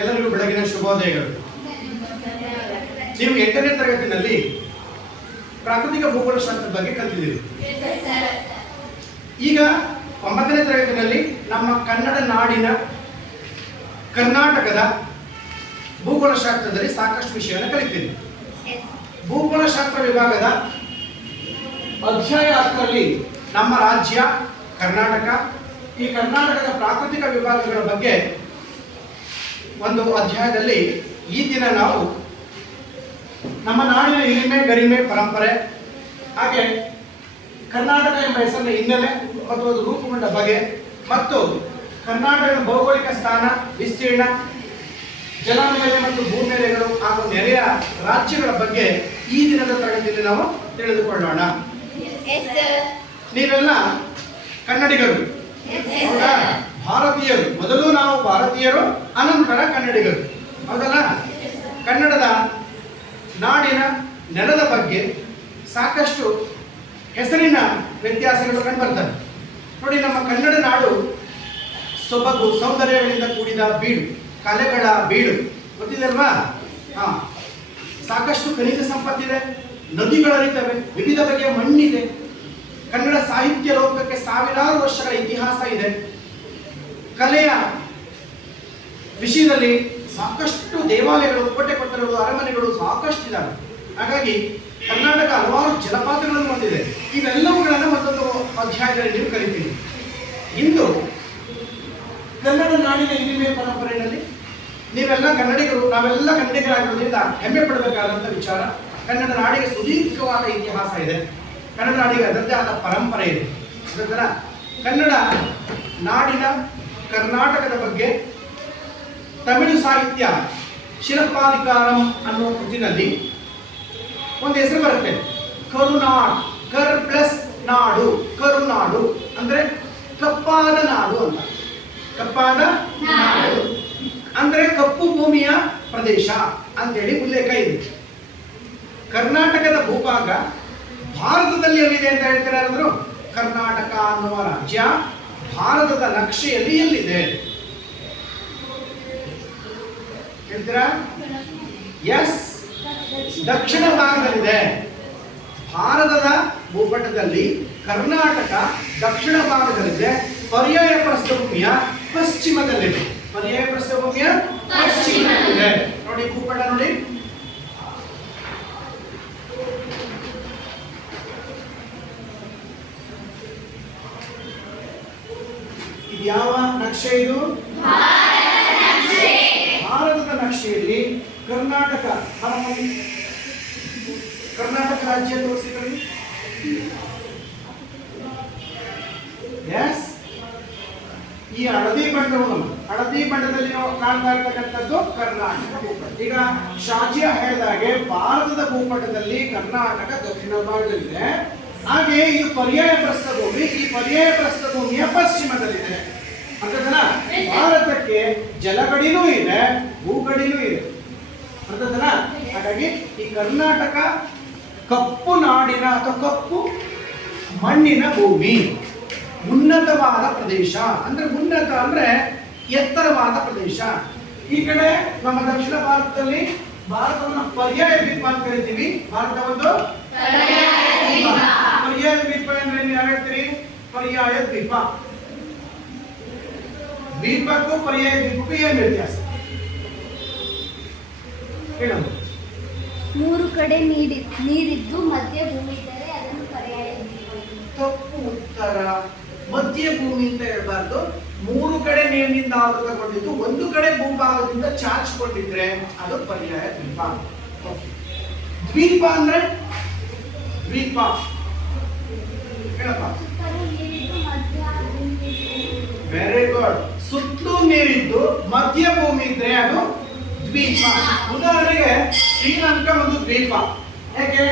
ಎಲ್ಲರಿಗೂ ಬೆಳಗಿನ ಶುಭೋದಯಗಳು. ನೀವು 8ನೇ ತರಗತಿಯಲ್ಲಿ ಪ್ರಾಕೃತಿಕ ಭೂಗೋಳಶಾಸ್ತ್ರದ ಬಗ್ಗೆ ಕಲಿತಿದ್ದೀರಿ. ಈಗ 9ನೇ ತರಗತಿಯಲ್ಲಿ ನಮ್ಮ ಕನ್ನಡ ನಾಡಿನ ಕರ್ನಾಟಕದ ಭೂಗೋಳಶಾಸ್ತ್ರದಲ್ಲಿ ಸಾಕಷ್ಟು ವಿಷಯವನ್ನು ಕಲಿತೀರಿ. ಭೂಗೋಳಶಾಸ್ತ್ರ ವಿಭಾಗದ ಅಧ್ಯಾಯ 10ರಲ್ಲಿ ನಮ್ಮ ರಾಜ್ಯ ಕರ್ನಾಟಕ, ಈ ಕರ್ನಾಟಕದ ಪ್ರಾಕೃತಿಕ ವಿಭಾಗಗಳ ಬಗ್ಗೆ ಒಂದು ಅಧ್ಯಾಯದಲ್ಲಿ ಈ ದಿನ ನಾವು ನಮ್ಮ ನಾಡಿನ ಹಿರಿಮೆ ಗರಿಮೆ ಪರಂಪರೆ, ಹಾಗೆ ಕರ್ನಾಟಕ ಎಂಬ ಹೆಸರಿನ ಹಿನ್ನೆಲೆ ಮತ್ತು ಅದು ರೂಪುಗೊಂಡ ಬಗೆ ಮತ್ತು ಕರ್ನಾಟಕದ ಭೌಗೋಳಿಕ ಸ್ಥಾನ, ವಿಸ್ತೀರ್ಣ, ಜಲಮೇಲೆ ಮತ್ತು ಭೂಮೇಲೆಗಳು ಹಾಗೂ ನೆರೆಯ ರಾಜ್ಯಗಳ ಬಗ್ಗೆ ಈ ದಿನದ ತರಗತಿಯಲ್ಲಿ ನಾವು ತಿಳಿದುಕೊಳ್ಳೋಣ. ನೀವೆಲ್ಲ ಕನ್ನಡಿಗರು, ಹೌದಾ? ಭಾರತೀಯರು. ಮೊದಲು ನಾವು ಭಾರತೀಯರು, ಅನಂತರ ಕನ್ನಡಿಗರು, ಹೌದಲ್ಲ? ಕನ್ನಡದ ನಾಡಿನ ನೆಲದ ಬಗ್ಗೆ ಸಾಕಷ್ಟು ಹೆಸರಿನ ವ್ಯತ್ಯಾಸಗಳು ಕಂಡುಬರ್ತವೆ. ನೋಡಿ, ನಮ್ಮ ಕನ್ನಡ ನಾಡು ಸೊಬಗು ಸೌಂದರ್ಯಗಳಿಂದ ಕೂಡಿದ ಬೀಡು, ಕಲೆಗಳ ಬೀಡು, ಗೊತ್ತಿದೆಲ್ವಾ? ಸಾಕಷ್ಟು ಖನಿಜ ಸಂಪತ್ತಿದೆ, ನದಿಗಳರಿತವೆ, ವಿವಿಧ ಬಗೆಯ ಮಣ್ಣಿದೆ. ಕನ್ನಡ ಸಾಹಿತ್ಯ ಲೋಕಕ್ಕೆ ಸಾವಿರಾರು ವರ್ಷಗಳ ಇತಿಹಾಸ ಇದೆ. ಕಲೆಯ ವಿಷಯದಲ್ಲಿ ಸಾಕಷ್ಟು ದೇವಾಲಯಗಳು, ಕೋಟೆ ಕೊತ್ತಲಗಳು, ಅರಮನೆಗಳು ಸಾಕಷ್ಟು ಇದ್ದಾವೆ. ಹಾಗಾಗಿ ಕರ್ನಾಟಕ ಹಲವಾರು ಜಲಪಾತಗಳನ್ನು ಹೊಂದಿದೆ. ಇವೆಲ್ಲವುಗಳನ್ನು ಒಂದೊಂದು ಅಧ್ಯಾಯದಲ್ಲಿ ನೀವು ಕಲಿತೀರಿ. ಇಂದು ಕನ್ನಡ ನಾಡಿನ ಹಿರಿಮೆ ಪರಂಪರೆಯಲ್ಲಿ ನೀವೆಲ್ಲ ಕನ್ನಡಿಗರು, ನಾವೆಲ್ಲ ಕನ್ನಡಿಗರಾಗಿರೋದ್ರಿಂದ ಹೆಮ್ಮೆ ಪಡಬೇಕಾದಂಥ ವಿಚಾರ. ಕನ್ನಡ ನಾಡಿಗೆ ಸುದೀರ್ಘವಾದ ಇತಿಹಾಸ ಇದೆ. ಕನ್ನಡ ನಾಡಿಗೆ ಅದರದ್ದೇ ಆದ ಪರಂಪರೆ ಇದೆ. ಅದರ ಕನ್ನಡ ನಾಡಿನ ಕರ್ನಾಟಕದ ಬಗ್ಗೆ ತಮಿಳು ಸಾಹಿತ್ಯ ಶಿರಪ್ಪಾಧಿಕಾರಂ ಅನ್ನುವ ಕೃತಿನಲ್ಲಿ ಒಂದು ಹೆಸರು ಬರುತ್ತೆ, ಕರುನಾಡ್. ಕರ್ ಪ್ಲಸ್ ನಾಡು, ಕರುನಾಡು ಅಂದ್ರೆ ಕಪ್ಪಾದ ನಾಡು ಅಂತ. ಕಪ್ಪಾದ ನಾಡು ಅಂದ್ರೆ ಕಪ್ಪು ಭೂಮಿಯ ಪ್ರದೇಶ ಅಂತೇಳಿ ಉಲ್ಲೇಖ ಇದೆ. ಕರ್ನಾಟಕದ ಭೂಭಾಗ ಭಾರತದಲ್ಲಿ ಎಲ್ಲಿದೆ ಅಂತ ಹೇಳ್ತಾರೆ ಅಂದ್ರು, ಕರ್ನಾಟಕ ಅನ್ನುವ ರಾಜ್ಯ ಭಾರತದ ನಕ್ಷೆಯಲ್ಲಿ ಎಲ್ಲಿದೆ ಹೇಳ್ತೀರಾ? ಎಸ್, ದಕ್ಷಿಣ ಭಾಗದಲ್ಲಿದೆ. ಭಾರತದ ಭೂಪಟದಲ್ಲಿ ಕರ್ನಾಟಕ ದಕ್ಷಿಣ ಭಾಗದಲ್ಲಿದೆ. ಪರ್ಯಾಯ ಪ್ರಸ್ಥಭೂಮಿಯ ಪಶ್ಚಿಮದಲ್ಲಿದೆ. ಪರ್ಯಾಯ ಪ್ರಸ್ಥಭೂಮಿಯ ಪಶ್ಚಿಮದಲ್ಲಿದೆ. ನೋಡಿ ಭೂಪಟ ನೋಡಿ, ಯಾವ ನಕ್ಷೆ ಇದು? ಭಾರತದ ನಕ್ಷೆಯಲ್ಲಿ ಕರ್ನಾಟಕ ರಾಜ್ಯ ತೋರಿಸಿದ್ರಿ. ಎಸ್, ಈ ಹಳದಿ ಬಣ್ಣದಲ್ಲಿ ನಾವು ಕಾಣ್ತಾ ಇರ್ತಕ್ಕಂಥದ್ದು ಕರ್ನಾಟಕ ಭೂಪಟ. ಈಗ ಶಾಜಿಯಾ ಹೇಳಿದಾಗೆ ಭಾರತದ ಭೂಪಟದಲ್ಲಿ ಕರ್ನಾಟಕ ದಕ್ಷಿಣ ಭಾಗದಲ್ಲಿದೆ. ಹಾಗೆ ಇದು ಪರ್ಯಾಯ ಪ್ರಸ್ಥಭೂಮಿ, ಈ ಪರ್ಯಾಯ ಪ್ರಸ್ಥಭೂಮಿಯ ಪಶ್ಚಿಮದಲ್ಲಿದೆ. ಅರ್ಥದನ? ಭಾರತಕ್ಕೆ ಜಲಗಡಿನೂ ಇದೆ, ಭೂಗಡಿನೂ ಇದೆ. ಅರ್ಥದನ? ಹಾಗಾಗಿ ಈ ಕರ್ನಾಟಕ ಕಪ್ಪು ನಾಡಿನ ಅಥವಾ ಕಪ್ಪು ಮಣ್ಣಿನ ಭೂಮಿ, ಉನ್ನತವಾದ ಪ್ರದೇಶ. ಅಂದ್ರೆ ಉನ್ನತ ಅಂದ್ರೆ ಎತ್ತರವಾದ ಪ್ರದೇಶ. ಈ ಕಡೆ ನಮ್ಮ ದಕ್ಷಿಣ ಭಾರತದಲ್ಲಿ ಭಾರತವನ್ನು ಪರ್ಯಾಯ ದ್ವೀಪ ಅಂತ ಕರಿತೀವಿ. ಭಾರತ ಒಂದು ಪರ್ಯಾಯ ದ್ವೀಪ ಅಂದ್ರೆ ನೀವು ಹೇಳ್ತೀರಿ? ಪರ್ಯಾಯ ದ್ವೀಪ. ದ್ವೀಪಕ್ಕೂ ಪರ್ಯಾಯ ದ್ವೀಪಕ್ಕೂ ಏನು ವ್ಯತ್ಯಾಸ ಹೇಳೋದು? 3 ಕಡೆ ನೀರಿದ್ದು ಮಧ್ಯ ಭೂಮಿ ಇದ್ದರೆ ಅದನ್ನು ಪರ್ಯಾಯ ದ್ವೀಪ. ತಪ್ಪು ಉತ್ತರ. ಮಧ್ಯ ಭೂಮಿ ಅಂತ ಹೇಳ್ಬಾರ್ದು. 3 ಕಡೆ ನೀರಿನಿಂದ ಆವೃತಗೊಂಡಿದ್ದು, ಒಂದು ಕಡೆ ಭೂಭಾಗದಿಂದ ಚಾಚಿಕೊಂಡಿದ್ರೆ ಅದು ಪರ್ಯಾಯ ದ್ವೀಪ. ದ್ವೀಪ ಅಂದ್ರೆ ದ್ವೀಪ ಹೇಳಪ್ಪ. Very good. ಸುತ್ತಲೂ ನೀರಿದ್ದು ಮಧ್ಯ ಭೂಮಿ ಇದ್ರೆ ಅದು ದ್ವೀಪ. ಉದಾಹರಣೆಗೆ ಶ್ರೀಲಂಕಾ ಒಂದು ದ್ವೀಪ. ಯಾಕೆ?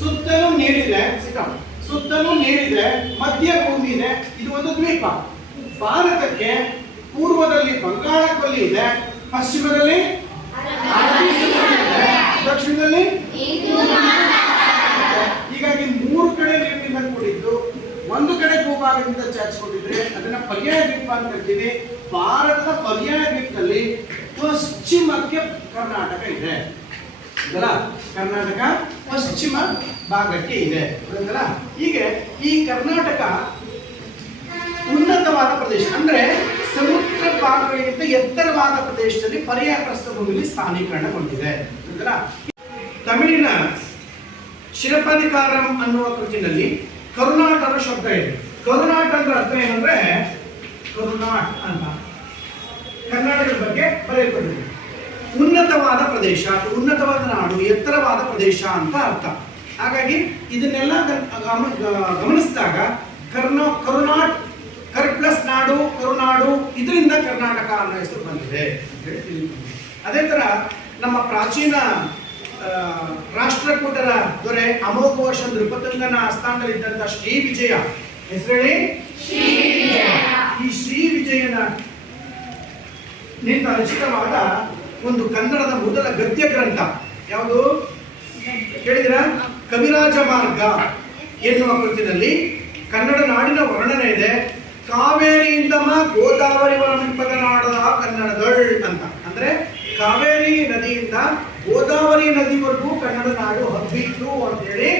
ಸುತ್ತಲೂ ನೀರಿದೆ, ಸುತ್ತಲೂ ನೀರಿದೆ, ಮಧ್ಯ ಭೂಮಿ ಇದೆ, ಇದು ಒಂದು ದ್ವೀಪ. ಭಾರತಕ್ಕೆ ಪೂರ್ವದಲ್ಲಿ ಬಂಗಾಳ ಕೊಲ್ಲಿ ಇದೆ, ಪಶ್ಚಿಮದಲ್ಲಿ ದಕ್ಷಿಣದಲ್ಲಿ. ಹೀಗಾಗಿ 3 ಕಡೆ ನೀರಿನಿಂದ ಕೂಡಿದ್ದು ಒಂದು ಕಡೆ ಭೂಭಾಗದಿಂದ ಚಾಚಿಕೊಂಡಿದ್ರೆ ಅದನ್ನ ಪರ್ಯಾಯ ದ್ವೀಪ ಅಂತ ಕರಿತೀವಿ. ಭಾರತದ ಪರ್ಯಾಯ ದ್ವೀಪದಲ್ಲಿ ಪಶ್ಚಿಮಕ್ಕೆ ಕರ್ನಾಟಕ ಇದೆ ಗೊತ್ತಲ್ಲ, ಕರ್ನಾಟಕ ಪಶ್ಚಿಮ ಭಾಗಕ್ಕೆ ಇದೆ ಗೊತ್ತಲ್ಲ. ಹೀಗೆ ಈ ಕರ್ನಾಟಕ ಉನ್ನತವಾದ ಪ್ರದೇಶ ಅಂದ್ರೆ ಸಮುದ್ರ ಭಾಗಗಳಿಗಿಂತ ಎತ್ತರವಾದ ಪ್ರದೇಶದಲ್ಲಿ ಪರ್ಯಾಯ ಪ್ರಸ್ಥಭೂಮಿಯಲ್ಲಿ ಸ್ಥಾನೀಕರಣಗೊಂಡಿದೆ ಗೊತ್ತಲ್ಲ. ತಮಿಳಿನ ಶಿರಪಧಿಕಾರಂ ಅನ್ನುವ ಕೃತಿನಲ್ಲಿ ಕರುನಾಟ್ ಅನ್ನೋ ಶಬ್ದ ಇದೆ. ಕರುನಾಟ್ ಅಂದ್ರೆ ಅರ್ಥ ಏನಂದ್ರೆ ಕರುನಾಟ್ ಅಂತ ಕರ್ನಾಟಕದ ಬಗ್ಗೆ ಬರೆಯಲ್ಪಟ್ಟಿದೆ. ಉನ್ನತವಾದ ಪ್ರದೇಶ, ಉನ್ನತವಾದ ನಾಡು, ಎತ್ತರವಾದ ಪ್ರದೇಶ ಅಂತ ಅರ್ಥ. ಹಾಗಾಗಿ ಇದನ್ನೆಲ್ಲ ಗಮನಿಸಿದಾಗ ಕರುನಾಟ್ ಕರ್ ಪ್ಲಸ್ ನಾಡು, ಕರುನಾಡು, ಇದರಿಂದ ಕರ್ನಾಟಕ ಅನ್ನೋ ಹೆಸರು ಬಂದಿದೆ ಅಂತ ಹೇಳಿ ತಿಳಿದುಕೊಂಡಿದೆ. ಅದೇ ತರ ನಮ್ಮ ಪ್ರಾಚೀನ ರಾಷ್ಟ್ರಕೂಟರ ದೊರೆ ಅಮೋಘ ವರ್ಷ ನೃಪತುಂಗನ ಆಸ್ಥಾನದಲ್ಲಿದ್ದಂತ ಶ್ರೀ ವಿಜಯ ಹೆಸರೇಳಿ ಈ ಶ್ರೀ ವಿಜಯನ ನಿಂದ ರಚಿತವಾದ ಒಂದು ಕನ್ನಡದ ಮೊದಲ ಗದ್ಯ ಗ್ರಂಥ ಯಾವುದು ಕೇಳಿದಿರ? ಕವಿರಾಜ ಮಾರ್ಗ ಎನ್ನುವ ಕೃತಿನಲ್ಲಿ ಕನ್ನಡ ನಾಡಿನ ವರ್ಣನೆ ಇದೆ. ಕಾವೇರಿಯಿಂದಮ ಗೋದಾವರಿ ವರಮಿಪ್ಪದ ನಾಡದ ಕನ್ನಡದಳ್ ಅಂತ. ಅಂದ್ರೆ ಕಾವೇರಿ ನದಿಯಿಂದ ಗೋದಾವರಿ ನದಿವರೆಗೂ ಕನ್ನಡ ನಾಡು ಹಬ್ಬಿತ್ತು ಅಂತ ಹೇಳಿ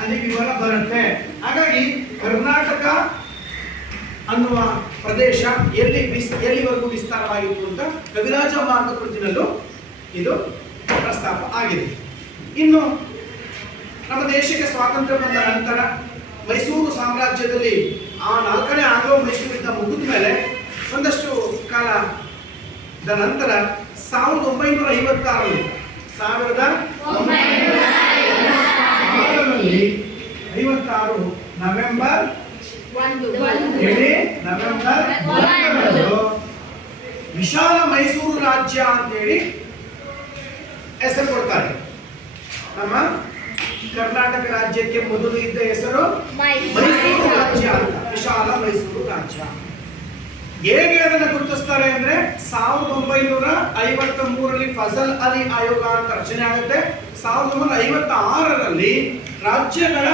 ಅಲ್ಲಿ ವಿವರ ಬರುತ್ತೆ. ಹಾಗಾಗಿ ಕರ್ನಾಟಕ ಅನ್ನುವ ಪ್ರದೇಶ ಎಲ್ಲಿವರೆಗೂ ವಿಸ್ತಾರವಾಗಿತ್ತು ಅಂತ ಕವಿರಾಜ ಮಾರ್ಗ ಕೃತಿನಲ್ಲೂ ಇದು ಪ್ರಸ್ತಾಪ ಆಗಿದೆ. ಇನ್ನು ನಮ್ಮ ದೇಶಕ್ಕೆ ಸ್ವಾತಂತ್ರ್ಯ ಬಂದ ನಂತರ ಮೈಸೂರು ಸಾಮ್ರಾಜ್ಯದಲ್ಲಿ ಆ 4ನೇ ಆಂಗ್ಲೋ ಮೈಸೂರು ಯುದ್ಧ ಮುಗಿದ ಮೇಲೆ ಒಂದಷ್ಟು ಕಾಲದ ನಂತರ 1956 ನವೆಂಬರ್ 1 ವಿಶಾಲ ಮೈಸೂರು ರಾಜ್ಯ ಅಂತೇಳಿ ಹೆಸರು ಕೊಡ್ತಾರೆ. ನಮ್ಮ ಕರ್ನಾಟಕ ರಾಜ್ಯಕ್ಕೆ ಮೊದಲು ಇದ್ದ ಹೆಸರು ಮೈಸೂರು ರಾಜ್ಯ ಅಂತ, ವಿಶಾಲ ಮೈಸೂರು ರಾಜ್ಯ. ಹೇಗೆ ಅದನ್ನು ಗುರುತಿಸ್ತಾರೆ ಅಂದ್ರೆ 1953ರಲ್ಲಿ ಫಜಲ್ ಅಲಿ ಆಯೋಗ ಅಂತ ರಚನೆ ಆಗುತ್ತೆ. 1956ರಲ್ಲಿ ರಾಜ್ಯಗಳ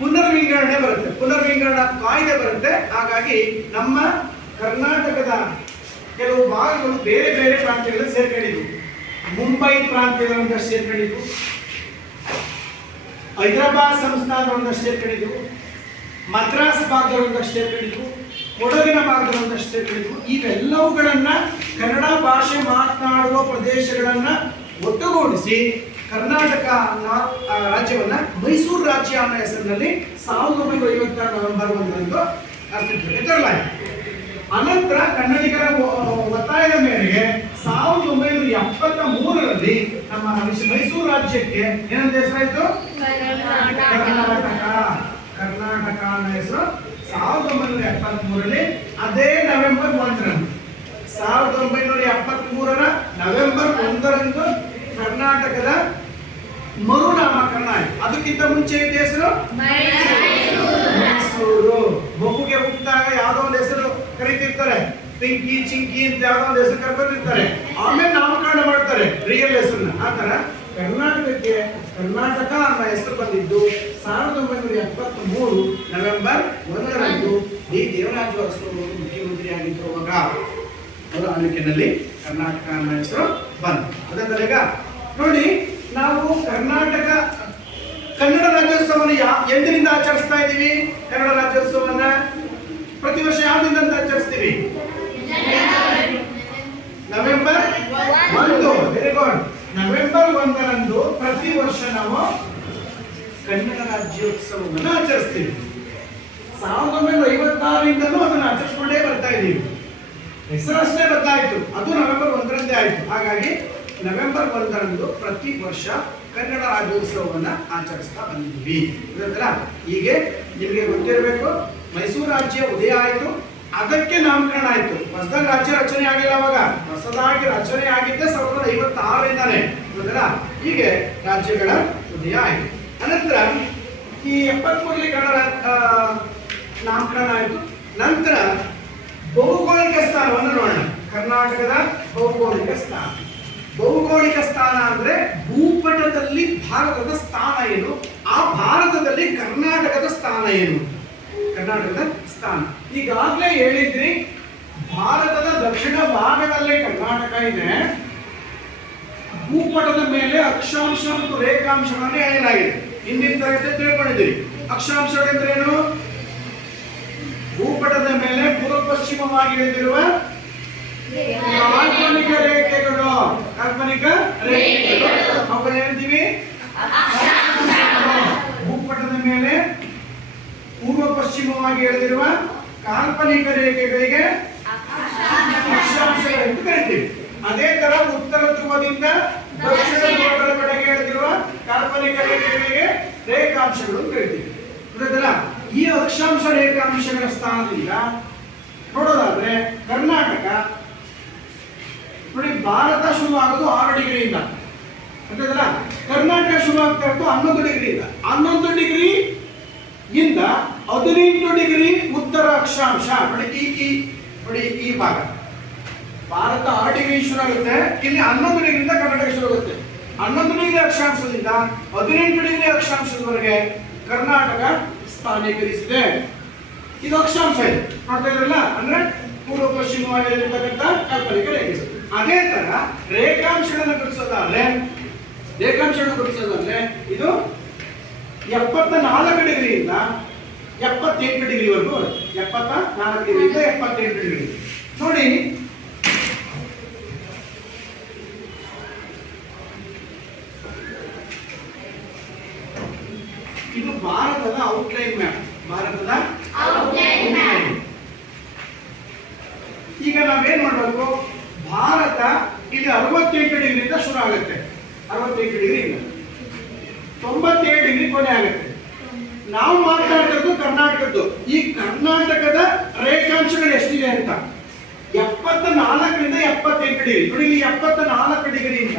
ಪುನರ್ವಿಂಗಡಣೆ ಬರುತ್ತೆ, ಪುನರ್ವಿಂಗಡಣಾ ಕಾಯ್ದೆ ಬರುತ್ತೆ. ಹಾಗಾಗಿ ನಮ್ಮ ಕರ್ನಾಟಕದ ಕೆಲವು ಭಾಗಗಳು ಬೇರೆ ಬೇರೆ ಪ್ರಾಂತ್ಯಗಳಲ್ಲಿ ಸೇರ್ಕೊಂಡಿದ್ವು. ಮುಂಬೈ ಪ್ರಾಂತ್ಯಗಳನ್ನ ಸೇರ್ಕೊಂಡಿದ್ವು, ಹೈದರಾಬಾದ್ ಸಂಸ್ಥಾನಗಳನ್ನ ಸೇರ್ಕೊಂಡಿದ್ವು, ಮದ್ರಾಸ್ ಭಾಗಗಳನ್ನ ಸೇರ್ಕೊಂಡಿದ್ವು, ಕೊಡಗಿನ ಭಾಗಗಳನ್ನ ಸೇರ್ಕೊಂಡಿದ್ವು. ಇವೆಲ್ಲವುಗಳನ್ನ ಕನ್ನಡ ಭಾಷೆ ಮಾತನಾಡುವ ಪ್ರದೇಶಗಳನ್ನ ಒಟ್ಟುಗೂಡಿಸಿ ಕರ್ನಾಟಕ ರಾಜ್ಯವನ್ನ ಮೈಸೂರು ರಾಜ್ಯ ಅನ್ನೋ ಹೆಸರಿನಲ್ಲಿ 1956 ನವೆಂಬರ್ 1ರಂದು ಅಸ್ತಿತ್ವಕ್ಕೆ ತರಲಾಯಿತು. ಅನಂತರ ಕನ್ನಡಿಗರ ಒತ್ತಾಯದ ಮೇರೆಗೆ 1973ರಲ್ಲಿ ನಮ್ಮ ಮೈಸೂರು ರಾಜ್ಯಕ್ಕೆ ಏನಂತ ಹೆಸರಾಯಿತು? ಕರ್ನಾಟಕ ಅನ್ನೋ ಹೆಸರು 1973ರಲ್ಲಿ ಅದೇ ನವೆಂಬರ್ 1ರಂದು 1973ರ ನವೆಂಬರ್ 1ರಂದು ಕರ್ನಾಟಕದ ಮರುನಾಮಕರಣ ಆಯಿತು. ಅದಕ್ಕಿಂತ ಮುಂಚೆ ಇದ್ದ ಹೆಸರು ಮೈಸೂರು. ಮಗುಗೆ ಹುಟ್ಟಿದಾಗ ಯಾವ್ದೋ ಒಂದು ಹೆಸರು ಕರೀತಿರ್ತಾರೆ, ಪಿಂಕಿ ಚಿಂಕಿ ಅಂತ ಯಾವ್ದೋ ಒಂದು ಹೆಸರು ಕರ್ಕೊಂಡಿರ್ತಾರೆ, ಆಮೇಲೆ ನಾಮಕರಣ ಮಾಡ್ತಾರೆ ರಿಯಲ್ ಹೆಸರನ್ನ. ಆ ತರ ಕರ್ನಾಟಕಕ್ಕೆ ಕರ್ನಾಟಕ ಅನ್ನೋ ಹೆಸರು ಬಂದಿದ್ದು 1973 ನವೆಂಬರ್ 1ರಂದು ಡಿ ದೇವರಾಜ ಅರಸು ಮುಖ್ಯಮಂತ್ರಿ ಆಗಿರುವಾಗ ಅವರ ಆಳ್ವಿಕೆಯಲ್ಲಿ ಕರ್ನಾಟಕ ಅನ್ನೋ ಹೆಸರು ಬಂತು. ಅದಲ್ಲೀಗ ನೋಡಿ, ನಾವು ಕರ್ನಾಟಕ ಕನ್ನಡ ರಾಜ್ಯೋತ್ಸವವನ್ನು ಎಂದಿನಿಂದ ಆಚರಿಸ್ತಾ ಇದ್ದೀವಿ? ಕನ್ನಡ ರಾಜ್ಯೋತ್ಸವವನ್ನ ಪ್ರತಿ ವರ್ಷ ಯಾವ್ದಿಂದ ಅಂತ ಆಚರಿಸ್ತೀವಿ? ನವೆಂಬರ್ 1. Very good. ನವೆಂಬರ್ 1ರಂದು ಪ್ರತಿ ವರ್ಷ ನಾವು ಕನ್ನಡ ರಾಜ್ಯೋತ್ಸವವನ್ನು ಆಚರಿಸ್ತೀವಿ. 1956ರಿಂದಲೂ ಅದನ್ನು ಆಚರಿಸ್ಕೊಂಡೇ ಬರ್ತಾ ಇದ್ದೀವಿ. ಹೆಸರಷ್ಟೇ ಬದಲಾಯಿತು, ಅದು ನವೆಂಬರ್ 1ರಂದೇ ಆಯಿತು. ಹಾಗಾಗಿ ನವೆಂಬರ್ 1ರಂದು ಪ್ರತಿ ವರ್ಷ ಕನ್ನಡ ರಾಜ್ಯೋತ್ಸವವನ್ನ ಆಚರಿಸ್ತಾ ಬಂದಿದ್ದೀವಿ. ಇದರ ಹೀಗೆ ನಿಮಗೆ ಗೊತ್ತಿರಬೇಕು, ಮೈಸೂರು ರಾಜ್ಯ ಉದಯ ಆಯಿತು, ಅದಕ್ಕೆ ನಾಮಕರಣ ಆಯಿತು. ಹೊಸದಾಗಿ ರಾಜ್ಯ ರಚನೆ ಆಗಿಲ್ಲ. ಅವಾಗ ಹೊಸದಾಗಿ ರಚನೆ ಆಗಿದ್ದೆ 1956ರಿಂದಾನೆ. ಇದರ ಹೀಗೆ ರಾಜ್ಯಗಳ ಉದಯ ಆಯಿತು. ಅನಂತರ ಈ 73ರಲ್ಲಿ ಕನ್ನಡ ನಾಮಕರಣ ಆಯಿತು. ನಂತರ ಭೌಗೋಳಿಕ ಸ್ಥಾನವನ್ನು ನೋಡೋಣ. ಕರ್ನಾಟಕದ ಭೌಗೋಳಿಕ ಸ್ಥಾನ. ಭೌಗೋಳಿಕ ಸ್ಥಾನ ಅಂದ್ರೆ ಭೂಪಟದಲ್ಲಿ ಭಾರತದ ಸ್ಥಾನ ಏನು, ಆ ಭಾರತದಲ್ಲಿ ಕರ್ನಾಟಕದ ಸ್ಥಾನ ಏನು. ಕರ್ನಾಟಕದ ಸ್ಥಾನ. ಈಗಾಗಲೇ ಹೇಳಿದ್ರಿ ಭಾರತದ ದಕ್ಷಿಣ ಭಾಗದಲ್ಲೇ ಕರ್ನಾಟಕ ಇದೆ. ಭೂಪಟದ ಮೇಲೆ ಅಕ್ಷಾಂಶ ಮತ್ತು ರೇಖಾಂಶಗಳನ್ನು ಎಳೆಯಲಾಗಿದೆ. ಹಿಂದಿನ ತರಗತಿ ತಿಳ್ಕೊಂಡಿದ್ದೀರಿ. ಅಕ್ಷಾಂಶಗಳೆಂದ್ರೇನು? ಭೂಪಟದ ಮೇಲೆ ಪೂರ್ವ ಪಶ್ಚಿಮವಾಗಿ ಇಳಿದಿರುವ ಕಾಲ್ಪನಿಕ ರೇಖೆಗಳು. ಕಾಲ್ಪನಿಕ ರೇಖೆಗಳು ಅವುಗಳು ಹೇಳ್ತೀವಿ. ಭೂಪಟದ ಮೇಲೆ ಪೂರ್ವ ಪಶ್ಚಿಮವಾಗಿ ಎಳೆದಿರುವ ಕಾಲ್ಪನಿಕ ರೇಖೆಗಳಿಗೆ ಅಕ್ಷಾಂಶಗಳು ಎಂದು ಕರಿತೀವಿ. ಅದೇ ತರ ಉತ್ತರ ಧ್ರುವದಿಂದ ದಕ್ಷಿಣ ಧ್ರುವಗಳ ಕಡೆಗೆ ಎಳೆದಿರುವ ಕಾಲ್ಪನಿಕ ರೇಖೆಗಳಿಗೆ ರೇಖಾಂಶಗಳು ಅಂತ ಕರಿತೀವಿ. ಗೊತ್ತಾಯ್ತಲ್ಲ? ಈ ಅಕ್ಷಾಂಶ ರೇಖಾಂಶಗಳ ಸ್ಥಾನದಿಂದ ನೋಡೋದಾದ್ರೆ ಕರ್ನಾಟಕ ನೋಡಿ, ಭಾರತ ಶುರುವಾಗೋದು 6 ಡಿಗ್ರಿಯಿಂದ. ಗೊತ್ತಾಯ್ತಲ್ಲ? ಕರ್ನಾಟಕ ಶುರುವಾಗ್ತಾ ಇರೋದು 11 ಡಿಗ್ರಿಯಿಂದ. 11 ಡಿಗ್ರಿ ಇಂದ 18 ಡಿಗ್ರಿ ಉತ್ತರ ಅಕ್ಷಾಂಶ. ನೋಡಿ ಈ ಭಾಗ ಭಾರತ 6 ಡಿಗ್ರಿ ಶುರು ಆಗುತ್ತೆ. ಇಲ್ಲಿ 11 ಡಿಗ್ರಿಯಿಂದ ಕರ್ನಾಟಕ ಶುರು ಆಗುತ್ತೆ. 11 ಡಿಗ್ರಿ ಅಕ್ಷಾಂಶದಿಂದ 18 ಡಿಗ್ರಿ ಅಕ್ಷಾಂಶದವರೆಗೆ ಕರ್ನಾಟಕ ಸ್ಥಾನೀಕರಿಸಿದೆ. ಇದು ಅಕ್ಷಾಂಶ ಇದೆ, ನೋಡ್ತಾ ಇದ್ರಲ್ಲ? ಅಂದ್ರೆ ಪೂರ್ವ ಪಶ್ಚಿಮವಾಗಿ ಇರತಕ್ಕಂಥ ಕಾಲ್ಪನಿಕ ರೇಖೆ. ಅದೇ ತರ ರೇಖಾಂಶಗಳನ್ನು ಗುರುತಿಸೋದಾದ್ರೆ ಇದು 74 ಡಿಗ್ರಿಯಿಂದ 78 ಡಿಗ್ರಿವರೆಗೂ ಬರುತ್ತೆ. 74 ಡಿಗ್ರಿಯಿಂದ 78 ಡಿಗ್ರಿ. ನೋಡಿ, ಇದು ಭಾರತದ ಔಟ್ಲೈನ್ ಮ್ಯಾಪ್. ಭಾರತದ ಔಟ್ಲೈನ್ ಮ್ಯಾಪ್. ಈಗ ನಾವೇನ್ ಮಾಡಬೇಕು? ಭಾರತ ಇಲ್ಲಿ 68 ಡಿಗ್ರಿಯಿಂದ ಶುರು ಆಗುತ್ತೆ. 68 ಡಿಗ್ರಿಯಿಂದ 97 ಡಿಗ್ರಿ ಕೊನೆ ಆಗುತ್ತೆ. ನಾವು ಮಾತಾಡ್ತಿರೋದು ಕರ್ನಾಟಕದ್ದು. ಈ ಕರ್ನಾಟಕದ ರೇಖಾಂಶಗಳು ಎಷ್ಟಿದೆ ಅಂತ 74ರಿಂದ 78 ಡಿಗ್ರಿ. ನೋಡಿ, ಇಲ್ಲಿ 74 ಡಿಗ್ರಿಯಿಂದ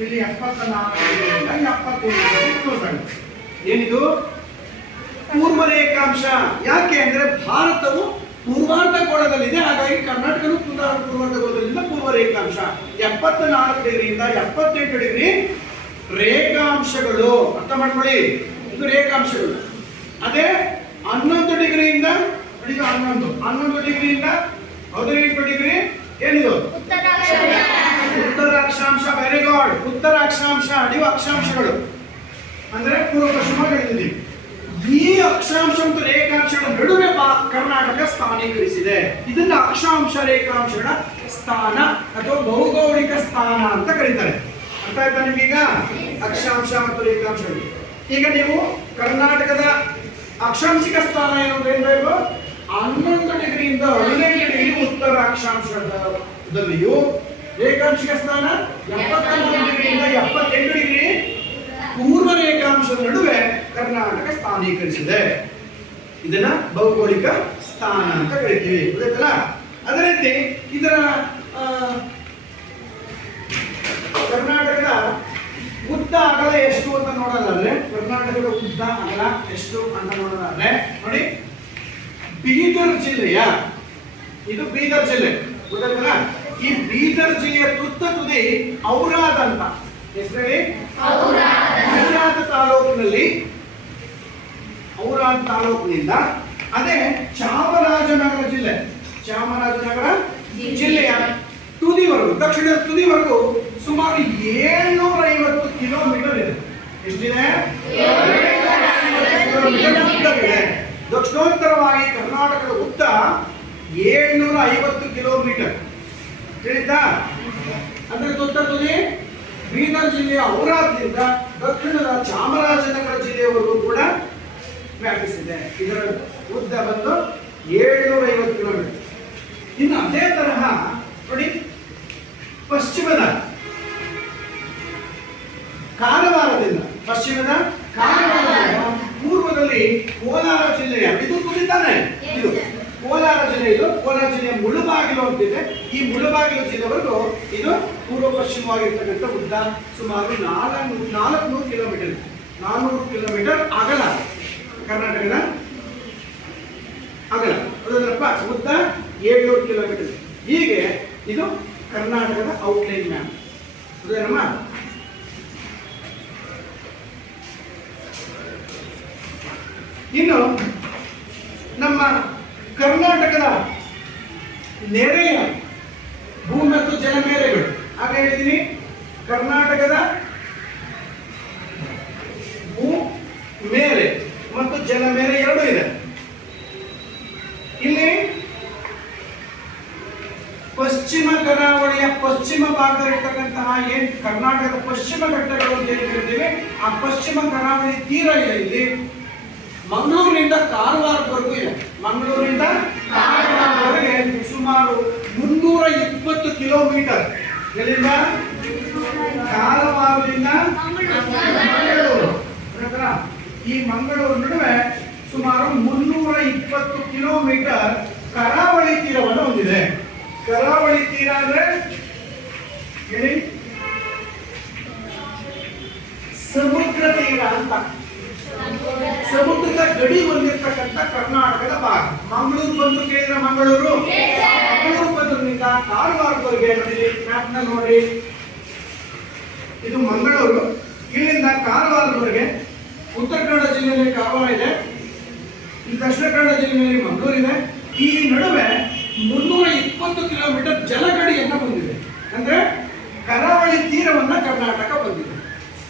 78 ಡಿಗ್ರಿ. ಏನಿದು? ಪೂರ್ವ ರೇಖಾಂಶ. ಯಾಕೆ ಅಂದ್ರೆ ಭಾರತವು ಪೂರ್ವಾರ್ಧಗೋಳದಲ್ಲಿದೆ, ಹಾಗಾಗಿ ಕರ್ನಾಟಕವು ಪೂರ್ವಾರ್ಧಗೋಳದಲ್ಲಿಂದ ಪೂರ್ವ ರೇಖಾಂಶ. 74 ಡಿಗ್ರಿಯಿಂದ 78 ಡಿಗ್ರಿ ರೇಖಾಂಶಗಳು. ಅರ್ಥ ಮಾಡ್ಕೊಳ್ಳಿ, ಇದು ರೇಖಾಂಶಗಳು. ಅದೇ 11 ಡಿಗ್ರಿಯಿಂದ 11 ಡಿಗ್ರಿಯಿಂದ 18 ಡಿಗ್ರಿ ಏನಿದು? ಉತ್ತರ ಅಕ್ಷಾಂಶ. Very good. ಉತ್ತರ ಅಕ್ಷಾಂಶ. ನೀವು ಅಕ್ಷಾಂಶಗಳು ಅಂದ್ರೆ ಪೂರ್ವ ಪಶ್ಚಿಮ ಹೇಳಿದ್ದೀವಿ. ಈ ಅಕ್ಷಾಂಶ ಮತ್ತು ರೇಖಾಂಶಗಳ ನಡುವೆ ಕರ್ನಾಟಕ ಸ್ಥಾನೀಕರಿಸಿದೆ. ಇದನ್ನ ಅಕ್ಷಾಂಶ ರೇಖಾಂಶಗಳ ಸ್ಥಾನ ಅಥವಾ ಭೌಗೋಳಿಕ ಸ್ಥಾನ ಅಂತ ಕರೀತಾರೆ. ಅರ್ಥ ಆಯ್ತಾ ನಿಮ್ಗೀಗ? ಅಕ್ಷಾಂಶ ಮತ್ತು ರೇಖಾಂಶಗಳು. ಈಗ ನೀವು ಕರ್ನಾಟಕದ ಅಕ್ಷಾಂಶಿಕ ಸ್ಥಾನ ಏನು ಬೇಕು? 11 ಡಿಗ್ರಿಯಿಂದ 18 ಡಿಗ್ರಿ ಉತ್ತರ ಅಕ್ಷಾಂಶದಲ್ಲಿಯೂ ರೇಖಾಂಶಿಕ ಸ್ಥಾನ 74 ಡಿಗ್ರಿಯಿಂದ 78 ಡಿಗ್ರಿ ಪೂರ್ವ ರೇಖಾಂಶದ ನಡುವೆ ಕರ್ನಾಟಕ ಸ್ಥಾನೀಕರಿಸಿದೆ. ಇದನ್ನ ಭೌಗೋಳಿಕ ಸ್ಥಾನ ಅಂತ ಕರಿತೀವಿ. ಗೊತ್ತಾಯ್ತಲ್ಲ? ಅದೇ ರೀತಿ ಇದರ ಕರ್ನಾಟಕದ ಉದ್ದ ಅಗಲ ಎಷ್ಟು ಅಂತ ನೋಡೋದಾದ್ರೆ, ಕರ್ನಾಟಕದ ಉದ್ದ ಅಗಲ ಎಷ್ಟು ಅಂತ ನೋಡೋದಾದ್ರೆ ನೋಡಿ, ಬೀದರ್ ಜಿಲ್ಲೆಯ, ಇದು ಬೀದರ್ ಜಿಲ್ಲೆ. ಗೊತ್ತಾಯ್ತಲ್ಲ? ಈ ಬೀದರ್ ಜಿಲ್ಲೆಯ ತುದಿ ಔರಾದ್ ಅಂತ ಹೆಸರಲ್ಲಿ ಔರಾದ್ ತಾಲೂಕಿನಿಂದ ಅದೇ ಚಾಮರಾಜನಗರ ಜಿಲ್ಲೆಯ ತುದಿವರೆಗೂ, ದಕ್ಷಿಣದ ತುದಿವರೆಗೂ ಸುಮಾರು 750 ಕಿಲೋಮೀಟರ್ ಇದೆ. ಎಷ್ಟಿದೆ? 750 ಉದ್ದವಿದೆ. ದಕ್ಷಿಣೋತ್ತರವಾಗಿ ಕರ್ನಾಟಕದ ಉದ್ದ 750 ಕಿಲೋಮೀಟರ್. ತಿಳಿತಾ? ಅಂದ್ರೆ ದೊಡ್ಡ ತುದಿ ಬೀದರ್ ಜಿಲ್ಲೆಯ ಔರಾದ್ನಿಂದ ದಕ್ಷಿಣದ ಚಾಮರಾಜನಗರ ಜಿಲ್ಲೆಯವರೆಗೂ ಕೂಡ ವ್ಯಾಪಿಸಿದೆ. ಇದರ ಉದ್ದ ಬಂದು 750 ಕಿಲೋಮೀಟರ್. ಇನ್ನು ಅದೇ ತರಹ ನೋಡಿ, ಪಶ್ಚಿಮದ ಕಾರವಾರದಿಂದ ಪೂರ್ವದಲ್ಲಿ ಕೋಲಾರ ಜಿಲ್ಲೆಯ, ಇದು ತುದಿತಾನೆ, ಇದು ಕೋಲಾರ ಜಿಲ್ಲೆ. ಇದು ಕೋಲಾರ ಜಿಲ್ಲೆಯ ಮುಳುಬಾಗಿಲು ಅಂತಿದೆ. ಈ ಮುಳುಬಾಗಿಲು ಜಿಲ್ಲೆವರೆಗೂ ಇದು ಪೂರ್ವ ಪಶ್ಚಿಮವಾಗಿರ್ತಕ್ಕಂಥ ಉದ್ದ ಸುಮಾರು 400 ಕಿಲೋಮೀಟರ್. 400 ಕಿಲೋಮೀಟರ್ ಅಗಲ ಕರ್ನಾಟಕದ ಅಗಲ. ಹೌದಲ್ಲಪ್ಪ? ಉದ್ದ 700 ಕಿಲೋಮೀಟರ್. ಹೀಗೆ ಇದು ಕರ್ನಾಟಕದ ಔಟ್ಲೈನ್ ಮ್ಯಾಪ್. ಹೌದೇನಮ್ಮ? ಇನ್ನು ನಮ್ಮ ಕರ್ನಾಟಕದ ನೆರೆಯ ಭೂ ಮತ್ತು ಜಲಮೇರೆಗಳು, ಆಗ ಹೇಳಿದ್ದೀನಿ ಕರ್ನಾಟಕದ ಭೂ ಮೇರೆ ಮತ್ತು ಜಲಮೇರೆ ಎರಡೂ ಇದೆ. ಇಲ್ಲಿ ಪಶ್ಚಿಮ ಕರಾವಳಿಯ ಪಶ್ಚಿಮ ಭಾಗದಲ್ಲಿರ್ತಕ್ಕಂತಹ ಏನ್ ಕರ್ನಾಟಕದ ಪಶ್ಚಿಮ ಘಟ್ಟಗಳು ಅಂತ ಏನ್ ಹೇಳ್ತೀವಿ, ಆ ಪಶ್ಚಿಮ ಕರಾವಳಿ ತೀರ ಇದೆ. ಇಲ್ಲಿ ಮಂಗಳೂರಿನಿಂದ ಕಾರವಾರವರೆಗೂ ಇದೆ. ಮಂಗಳೂರಿನಿಂದ ಕಾರವಾರವರೆಗೆ ಸುಮಾರು 320 ಕಿಲೋಮೀಟರ್. ಎಲ್ಲಿಂದ? ಕಾರವಾರದಿಂದ ಮಂಗಳೂರು. ಈ ಮಂಗಳೂರು ನಡುವೆ ಸುಮಾರು 320 ಕಿಲೋಮೀಟರ್ ಕರಾವಳಿ ತೀರವನ್ನು ಹೊಂದಿದೆ. ಕರಾವಳಿ ತೀರ ಅಂದ್ರೆ ಹೇಳಿ, ಸಮುದ್ರ ತೀರ ಅಂತ. ಸಮುದ್ರದ ಗಡಿ ಹೊಂದಿರತಕ್ಕಂಥ ಕರ್ನಾಟಕದ ಭಾಗ. ಮಂಗಳೂರು ಬಂದು ಕೇಳಿದ್ರೆ ಮಂಗಳೂರು ಬಂದ್ರಿಂದ ಕಾರವಾರವರೆಗೆ ನೋಡಿ, ಮ್ಯಾಪ್ ನ ನೋಡಿ, ಇದು ಮಂಗಳೂರು. ಇಲ್ಲಿಂದ ಕಾರವಾರವರೆಗೆ ಉತ್ತರ ಕನ್ನಡ ಜಿಲ್ಲೆಯಲ್ಲಿ ಕಾರವಾರ ಇದೆ, ಈ ದಕ್ಷಿಣ ಕನ್ನಡ ಜಿಲ್ಲೆಯಲ್ಲಿ ಮಂಗಳೂರು ಇದೆ. ಈ ನಡುವೆ 320 ಕಿಲೋಮೀಟರ್ ಜಲಗಡಿಯನ್ನ ಹೊಂದಿದೆ. ಅಂದ್ರೆ ಕರಾವಳಿ ತೀರವನ್ನ ಕರ್ನಾಟಕ ಹೊಂದಿದೆ.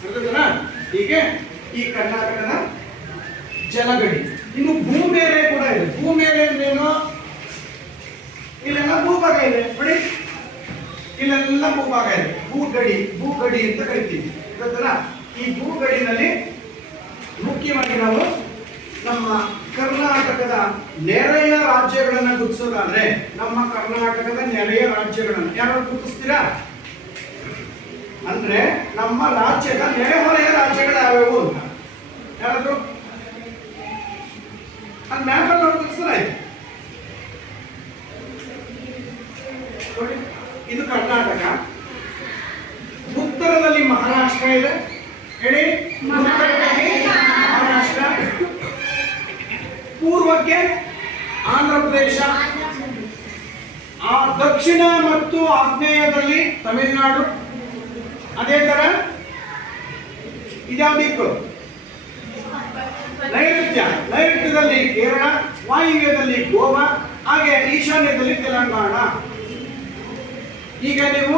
ಅರ್ಥಾಯ್ತಾ? ಹೀಗೆ ಈ ಕರ್ನಾಟಕದ ಜಲಗಡಿ. ಇನ್ನು ಭೂಮೇರೆ ಕೂಡ ಇದೆ. ಭೂಮೇರೆ ಅಂದ್ರೇನು? ಇಲ್ಲೆಲ್ಲ ಭೂಭಾಗ ಇದೆ ನೋಡಿ, ಇಲ್ಲೆಲ್ಲ ಭೂಭಾಗ ಇದೆ. ಭೂಗಡಿ ಅಂತ ಕರಿತೀವಿ. ಗೊತ್ತಲ್ಲ? ಈ ಭೂಗಡಿನಲ್ಲಿ ಮುಖ್ಯವಾಗಿ ನಾವು ನಮ್ಮ ಕರ್ನಾಟಕದ ನೆರೆಯ ರಾಜ್ಯಗಳನ್ನ ಗುರುತಿಸೋದಾದ್ರೆ, ನಮ್ಮ ಕರ್ನಾಟಕದ ನೆರೆಯ ರಾಜ್ಯಗಳನ್ನ ಯಾರು ಗುರುತಿಸ್ತೀರಾ? ಅಂದ್ರೆ ನಮ್ಮ ರಾಜ್ಯದ ನೆರೆಹೊರೆಯ ರಾಜ್ಯಗಳು ಯಾವ್ಯಾವು ಅಂತ ಯಾರಾದ್ರು ಅದು ಮ್ಯಾಪ್ ಅಲ್ಲಿ ಗುರುತಿಸಲಾಯ್ತು ನೋಡಿ. ಇದು ಕರ್ನಾಟಕ. ಉತ್ತರದಲ್ಲಿ ಮಹಾರಾಷ್ಟ್ರ ಇದೆ. ಹೇಳಿ, ಮಹಾರಾಷ್ಟ್ರ. ಪೂರ್ವಕ್ಕೆ ಆಂಧ್ರ ಪ್ರದೇಶ, ಆ ದಕ್ಷಿಣ ಮತ್ತು ಆಗ್ನೇಯದಲ್ಲಿ ತಮಿಳುನಾಡು. ಅದೇ ತರ ಇದ್ಯಾವುದಿತ್ತು? ನೈಋತ್ಯದಲ್ಲಿ ಕೇರಳ, ವಾಯುವ್ಯದಲ್ಲಿ ಗೋವಾ, ಹಾಗೆ ಈಶಾನ್ಯದಲ್ಲಿ ತೆಲಂಗಾಣ. ಈಗ ನೀವು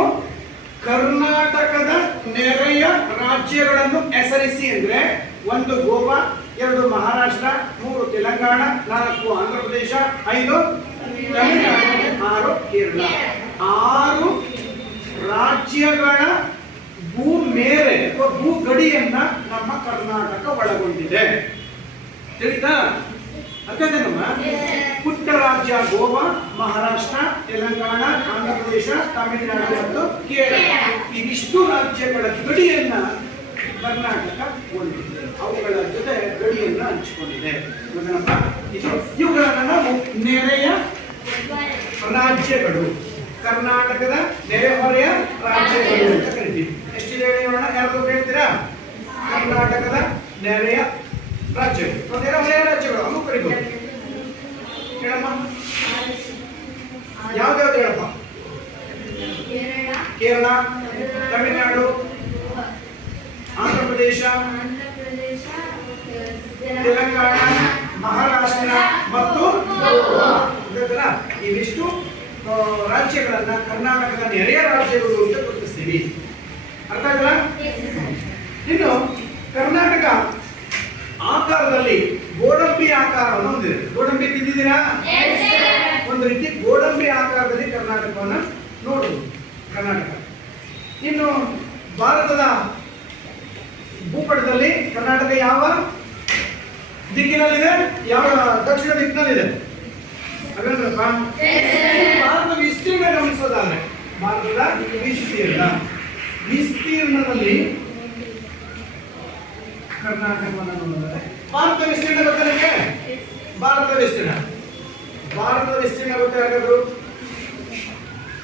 ಕರ್ನಾಟಕದ ನೆರೆಯ ರಾಜ್ಯಗಳನ್ನು ಹೆಸರಿಸಿ ಅಂದ್ರೆ 1 ಗೋವಾ, 2 ಮಹಾರಾಷ್ಟ್ರ, 3 ತೆಲಂಗಾಣ, 4 ಆಂಧ್ರ ಪ್ರದೇಶ, 5 ತಮಿಳುನಾಡು, 6 ಕೇರಳ. 6 ರಾಜ್ಯಗಳ ಭೂ ಮೇರೆ ಅಥವಾ ಭೂ ಗಡಿಯನ್ನ ನಮ್ಮ ಕರ್ನಾಟಕ ಒಳಗೊಂಡಿದೆ. ತಿಳಿತಾ? ಅರ್ಥಾಯ್ತೇನಮ್ಮ? ಪುಟ್ಟ ರಾಜ್ಯ ಗೋವಾ, ಮಹಾರಾಷ್ಟ್ರ, ತೆಲಂಗಾಣ, ಆಂಧ್ರ ಪ್ರದೇಶ, ತಮಿಳುನಾಡು ಮತ್ತು ಕೇರಳ. ಇವಿಷ್ಟು ರಾಜ್ಯಗಳ ಗಡಿಯನ್ನ ಕರ್ನಾಟಕ ಹೊಂದಿದೆ. ಅವುಗಳ ಜೊತೆ ಗಡಿಯನ್ನ ಹಂಚಿಕೊಂಡಿದೆ. ಇವುಗಳನ್ನ ನಾವು ನೆರೆಯ ರಾಜ್ಯಗಳು, ಕರ್ನಾಟಕದ ನೆರೆಹೊರೆಯ ರಾಜ್ಯಗಳು ಅಂತ ಕರಿತೀವಿ. ಎಷ್ಟಿದೆ ಹೇಳೋಣ? ಯಾರು ಹೇಳ್ತೀರಾ? ಕರ್ನಾಟಕದ ನೆರೆಯ ರಾಜ್ಯಗಳು, ನೆರೆಹೊರೆಯ ರಾಜ್ಯಗಳು ಅವು ಕರಿಬಹುದು. ಹೇಳಮ್ಮ, ಯಾವ್ದಾವ್ದು ಹೇಳಪ್ಪ? ಕೇರಳ, ತಮಿಳುನಾಡು, ಆಂಧ್ರ ಪ್ರದೇಶ, ತೆಲಂಗಾಣ, ಮಹಾರಾಷ್ಟ್ರ ಮತ್ತು ಗೋವಾ. ಇವಿಷ್ಟು ರಾಜ್ಯಗಳನ್ನ ಕರ್ನಾಟಕದ ನೆರೆಯ ರಾಜ್ಯಗಳು ಅಂತ ಗುರುತಿಸ್ತೀವಿ. ಅರ್ಥ ಆಗಲ್ಲ? ಇನ್ನು ಕರ್ನಾಟಕ ಆಕಾರದಲ್ಲಿ ಗೋಡಂಬಿ ಆಕಾರವನ್ನು ಹೊಂದಿದೆ. ಗೋಡಂಬಿ ತಿಂದಿದ್ದೀರಾ? ಒಂದು ರೀತಿ ಗೋಡಂಬಿ ಆಕಾರದಲ್ಲಿ ಕರ್ನಾಟಕವನ್ನು ನೋಡುವುದು ಕರ್ನಾಟಕ. ಇನ್ನು ಭಾರತದ ಭೂಪಟದಲ್ಲಿ ಕರ್ನಾಟಕ ಯಾವ ದಿಕ್ಕಿನಲ್ಲಿದೆ? ಯಾವ ದಕ್ಷಿಣ ದಿಕ್ಕಿನಲ್ಲಿದೆ? ಹಾಗಂದ್ರಪ್ಪ ಭಾರತ ವಿಸ್ತೀರ್ಣ ಗಮನಿಸೋದಾದ್ರೆ, ಭಾರತದ ವಿಸ್ತೀರ್ಣದಲ್ಲಿ ಕರ್ನಾಟಕವನ್ನು ನೋಡಿದರೆ ಭಾರತ ವಿಸ್ತೀರ್ಣ ಗೊತ್ತಾ ನಿಮಗೆ? ಭಾರತದ ವಿಸ್ತೀರ್ಣ ಗೊತ್ತಾ ಯಾರಾದ್ರು?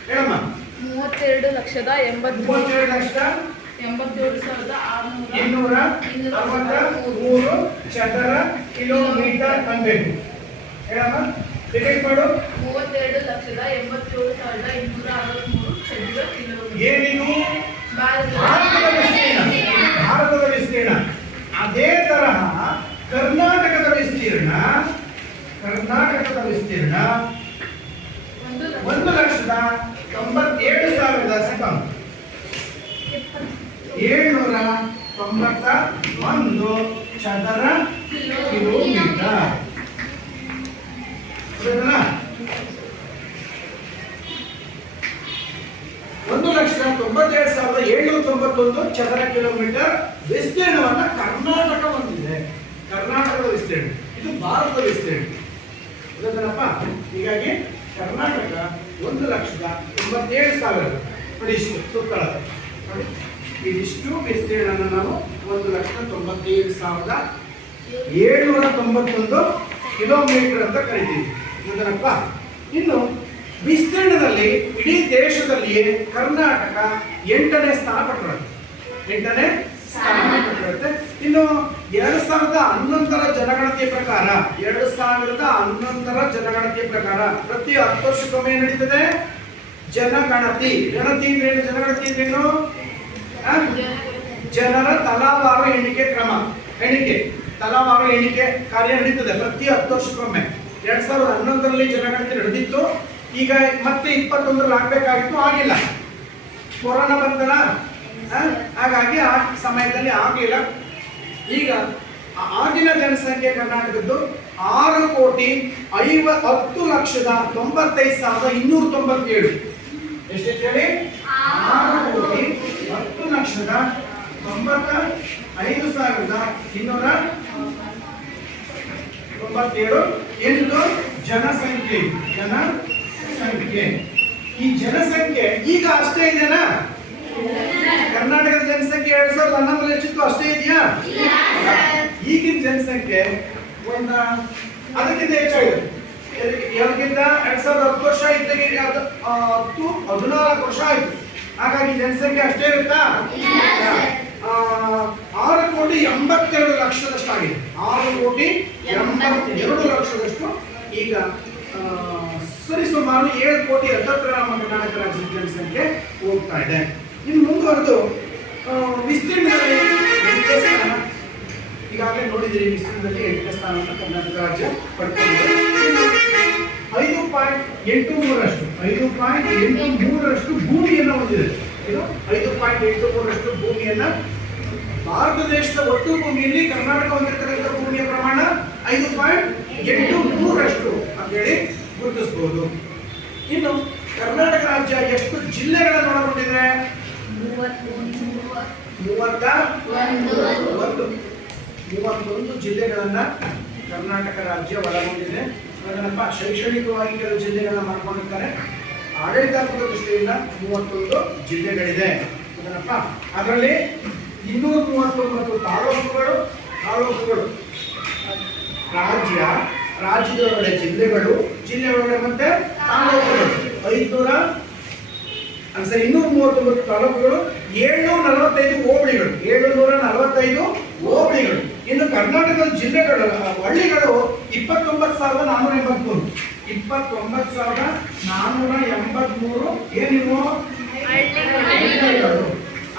ಹೇಳಮ್ಮ. 32,87,263 ಚದರ ಕಿಲೋಮೀಟರ್ ಅನ್ಬೇಕು. ಹೇಳಮ್ಮ, ರಿಪೀಟ್ ಮಾಡು. 32,87,263 ಚದರ ಕಿಲೋಮೀಟರ್. ಏನಿದು? ಭಾರತದ ವಿಸ್ತೀರ್ಣ. ಅದೇ ತರಹ ಕರ್ನಾಟಕದ ವಿಸ್ತೀರ್ಣ ಕರ್ನಾಟಕದ ವಿಸ್ತೀರ್ಣ 1,97,000 ಸೆಕೆಂಡ್ 791 ಚದರ ಕಿಲೋಮೀಟರ್. 1,97,791 ಚದರ ಕಿಲೋಮೀಟರ್ ವಿಸ್ತೀರ್ಣವನ್ನ ಕರ್ನಾಟಕ ಹೊಂದಿದೆ. ಕರ್ನಾಟಕದ ವಿಸ್ತೀರ್ಣ ಇದು ಭಾರತದ ವಿಸ್ತೀರ್ಣ. ಗೊತ್ತೇನಪ್ಪ? ಹೀಗಾಗಿ ಕರ್ನಾಟಕ 1,97,000 ನೋಡಿ ಇಷ್ಟು ಸುತ್ತಳ ನೋಡಿ ಇದಿಷ್ಟು ವಿಸ್ತೀರ್ಣ ನಾವು 1,97,791 ಕಿಲೋಮೀಟರ್ ಅಂತ ಕರಿತೀವಿ. ಗೊತ್ತೇನಪ್ಪ? ಇನ್ನು ವಿಸ್ತೀರ್ಣದಲ್ಲಿ ಇಡೀ ದೇಶದಲ್ಲಿಯೇ ಕರ್ನಾಟಕ 8ನೇ ಸ್ಥಾನ ಪಡೆದಿರುತ್ತೆ. 8ನೇ ಸ್ಥಾನ ಪಡೆದಿರುತ್ತೆ. ಇನ್ನು 2011ರ ಜನಗಣತಿಯ ಪ್ರಕಾರ 2011ರ ಜನಗಣತಿಯ ಪ್ರಕಾರ ಪ್ರತಿ 10 ವರ್ಷಕ್ಕೊಮ್ಮೆ ನಡೀತದೆ ಜನಗಣತಿ. ಗಣತಿ ಏನು? ಜನಗಣತಿ ಏನು? ಜನರ ತಲಾವಾರು ಎಣಿಕೆ ಕ್ರಮ. ತಲಾವಾರು ಎಣಿಕೆ ಕಾರ್ಯ ನಡೀತದೆ ಪ್ರತಿ 10 ವರ್ಷಕ್ಕೊಮ್ಮೆ. 2011ರಲ್ಲಿ ಜನಗಣತಿ ನಡೆದಿತ್ತು. ಈಗ ಮತ್ತೆ 21ರಲ್ಲಿ ಆಗ್ಬೇಕಾಗಿತ್ತು, ಆಗಿಲ್ಲ. ಕೊರೋನಾ ಬಂತಲ್ಲ, ಹಾಗಾಗಿ ಆ ಸಮಯದಲ್ಲಿ ಆಗಲಿಲ್ಲ. ಈಗ ಆಗಿನ ಜನಸಂಖ್ಯೆ ಕರ್ನಾಟಕದ್ದು 6,10,95,297. ಎಷ್ಟೈತೆ ಹೇಳಿ? 6,10,95,297 ಎಂದು ಜನಸಂಖ್ಯೆ. ಈ ಜನಸಂಖ್ಯೆ ಈಗ ಅಷ್ಟೇ ಇದೆನಾ? ಕರ್ನಾಟಕದ ಜನಸಂಖ್ಯೆ 2011ರಲ್ಲಿ ಎಷ್ಟಿತ್ತು ಅಷ್ಟೇ ಇದೆಯಾ? ಈಗಿನ ಜನಸಂಖ್ಯೆ ಅದಕ್ಕಿಂತ ಹೆಚ್ಚಾಗಿದೆ. ಯಾವ್ದಕ್ಕಿಂತ 2010 ವರ್ಷ ಇದ್ದಕ್ಕೆ 14 ವರ್ಷ ಆಯ್ತು. ಹಾಗಾಗಿ ಜನಸಂಖ್ಯೆ ಅಷ್ಟೇ ಇರುತ್ತಾ? 6,82,00,000 ಆಗಿದೆ. 6,82,00,000 ಈಗ ಸರಿಸುಮಾರು 7,70,00,000 ನಮ್ಮ ಕರ್ನಾಟಕ ರಾಜ್ಯದ ಜನಸಂಖ್ಯೆ ಹೋಗ್ತಾ ಇದೆ. ಇನ್ನು ಮುಂದುವರೆದು ವಿಸ್ತೀರ್ಣದಲ್ಲಿ 8ನೇ ಸ್ಥಾನ ಈಗಾಗಲೇ ನೋಡಿದ್ದೀರಿ. ವಿಸ್ತೀರ್ಣದಲ್ಲಿ 8ನೇ ಸ್ಥಾನವನ್ನು ಕರ್ನಾಟಕ ರಾಜ್ಯ ಪಡ್ಕೊಂಡಿದೆ. 5.83 ಭೂಮಿಯನ್ನು ಹೊಂದಿದೆ. ಇದು 5.83 ಭೂಮಿಯನ್ನ ಭಾರತ ದೇಶದ ಒಟ್ಟು ಭೂಮಿಯಲ್ಲಿ ಕರ್ನಾಟಕ ಹೊಂದಿರತಕ್ಕಂಥ ಭೂಮಿಯ ಪ್ರಮಾಣ 5.83 ಅಂತೇಳಿ ಗುರುತಿಸಬಹುದು. ಇನ್ನು ಕರ್ನಾಟಕ ರಾಜ್ಯ ಎಷ್ಟು ಜಿಲ್ಲೆಗಳನ್ನು ಒಳಗೊಂಡಿದೆ? 31 ಜಿಲ್ಲೆಗಳನ್ನ ಕರ್ನಾಟಕ ರಾಜ್ಯ ಒಳಗೊಂಡಿದೆ. ಅದನ್ನಪ್ಪ ಶೈಕ್ಷಣಿಕವಾಗಿ ಕೆಲವು ಜಿಲ್ಲೆಗಳನ್ನ ಮಾಡ್ಕೊಂಡಿರ್ತಾರೆ. ಆಡಳಿತಾತ್ಮಕ ದೃಷ್ಟಿಯಿಂದ 31 ಜಿಲ್ಲೆಗಳಿದೆ. ಅದನ್ನಪ್ಪ ಅದರಲ್ಲಿ 239 ತಾಲೂಕುಗಳು ರಾಜ್ಯದ ಒಳಗಡೆ ಜಿಲ್ಲೆಗಳು, ಜಿಲ್ಲೆ ಒಳಗಡೆ ಮತ್ತೆ ತಾಲೂಕುಗಳು 239 ತಾಲೂಕುಗಳು, 745 ಹೋಬಳಿಗಳು. ಇನ್ನು ಕರ್ನಾಟಕದ ಜಿಲ್ಲೆಗಳು ಹಳ್ಳಿಗಳು 29,483. 29,483 ಏನಿವು ಹಳ್ಳಿಗಳು.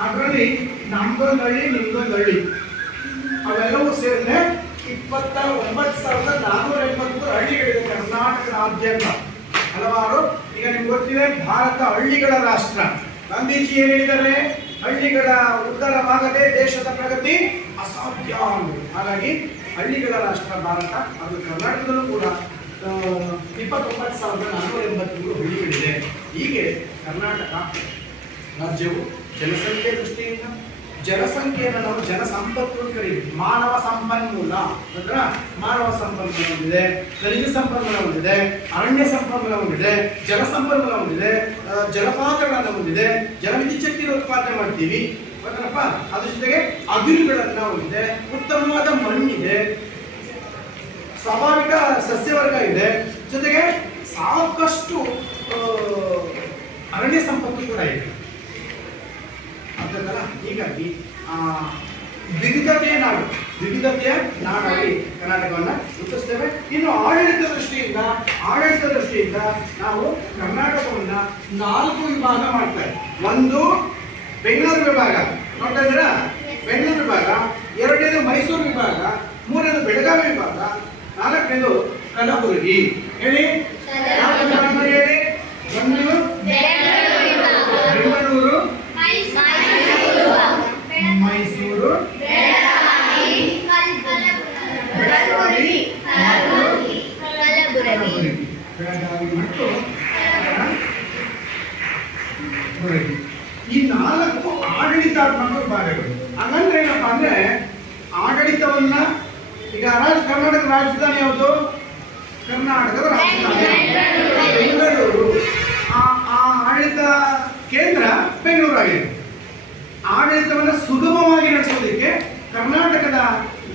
ಅದರಲ್ಲಿ ನಮ್ದೊಂದು ಹಳ್ಳಿ, ನಿಮ್ದೊಂದು ಹಳ್ಳಿ, ಅವೆಲ್ಲವೂ ಸೇರಿದ್ರೆ 29,483 ಹಳ್ಳಿಗಳಿದೆ ಕರ್ನಾಟಕ ರಾಜ್ಯಾದ್ಯಂತ. ಹಲವಾರು ಈಗ ನಿಮ್ಗೆ ಗೊತ್ತಿದೆ, ಭಾರತ ಹಳ್ಳಿಗಳ ರಾಷ್ಟ್ರ. ಗಾಂಧೀಜಿ ಏನ್ ಹೇಳಿದ್ದಾರೆ? ಹಳ್ಳಿಗಳ ಉದ್ಧಾರವಾಗದೆ ದೇಶದ ಪ್ರಗತಿ ಅಸಾಧ್ಯ. ಹಾಗಾಗಿ ಹಳ್ಳಿಗಳ ರಾಷ್ಟ್ರ ಭಾರತ. ಅದು ಕರ್ನಾಟಕದಲ್ಲೂ ಕೂಡ 29,483 ಹಳ್ಳಿಗಳಿದೆ. ಹೀಗೆ ಕರ್ನಾಟಕ ರಾಜ್ಯವು ಜನಸಂಖ್ಯೆಯನ್ನು ನಾವು ಜನಸಂಪತ್ತು ಅಂತ ಕರೀತೀವಿ. ಮಾನವ ಸಂಪನ್ಮೂಲ ಅಂದ್ರೆ ಮಾನವ ಸಂಪನ್ಮೂಲ ಹೊಂದಿದೆ, ಖನಿಜ ಸಂಪನ್ಮೂಲ ಹೊಂದಿದೆ, ಅರಣ್ಯ ಸಂಪನ್ಮೂಲ ಹೊಂದಿದೆ, ಜಲಸಂಪನ್ಮೂಲ ಹೊಂದಿದೆ, ಜಲಪಾತಗಳನ್ನು ಹೊಂದಿದೆ, ಜಲವಿದ್ಯುತ್ ಶಕ್ತಿಯನ್ನು ಉತ್ಪಾದನೆ ಮಾಡ್ತೀವಿ. ಗೊತ್ತಪ್ಪ? ಅದ್ರ ಜೊತೆಗೆ ಅದಿರುಗಳನ್ನ ಹೊಂದಿದೆ, ಉತ್ತಮವಾದ ಮಣ್ಣಿದೆ, ಸ್ವಾಭಾವಿಕ ಸಸ್ಯವರ್ಗ ಇದೆ, ಜೊತೆಗೆ ಸಾಕಷ್ಟು ಅರಣ್ಯ ಸಂಪತ್ತು ಕೂಡ ಇದೆ. ಹೀಗಾಗಿ ವಿವಿಧತೆಯ ನಾಡಾಗಿ ಕರ್ನಾಟಕವನ್ನು ಗುರುತಿಸ್ತೇವೆ. ಇನ್ನು ಆಡಳಿತ ದೃಷ್ಟಿಯಿಂದ ನಾವು ಕರ್ನಾಟಕವನ್ನ 4 ವಿಭಾಗ ಮಾಡ್ತೇವೆ. ಒಂದು ಬೆಂಗಳೂರು ವಿಭಾಗ, ನೋಡ್ತಾ ಇದ್ದೀರಾ? ಬೆಂಗಳೂರು ವಿಭಾಗ. 2ನೇದು ಮೈಸೂರು ವಿಭಾಗ. 3ನೇದು ಬೆಳಗಾವಿ ವಿಭಾಗ. 4ನೇದು ಕಲಬುರಗಿ. ಹೇಳಿ ಯಾವ ಕರ್ನಾಟಕ ಹೇಳಿ? ಒಂದು ಬೆಂಗಳೂರು, ಮೈಸೂರು, ಬೆಳಗಾವಿ, ಬೆಳಗಾವಿ ಮತ್ತು ಕಲಬುರಗಿ. ಈ 4 ಆಡಳಿತಾತ್ಮಕ ವಿಭಾಗಗಳು. ಹಂಗಂದ್ರೆ ಏನಪ್ಪಾ ಅಂದ್ರೆ ಆಡಳಿತವನ್ನ ಈಗ ಕರ್ನಾಟಕದ ರಾಜಧಾನಿ ಯಾವುದು? ಕರ್ನಾಟಕದ ರಾಜಧಾನಿ ಬೆಂಗಳೂರು. ಆ ಆಡಳಿತ ಕೇಂದ್ರ ಬೆಂಗಳೂರು ಆಗಿದೆ. ಆಡಳಿತವನ್ನು ಸುಗಮವಾಗಿ ನಡೆಸೋದಕ್ಕೆ ಕರ್ನಾಟಕದ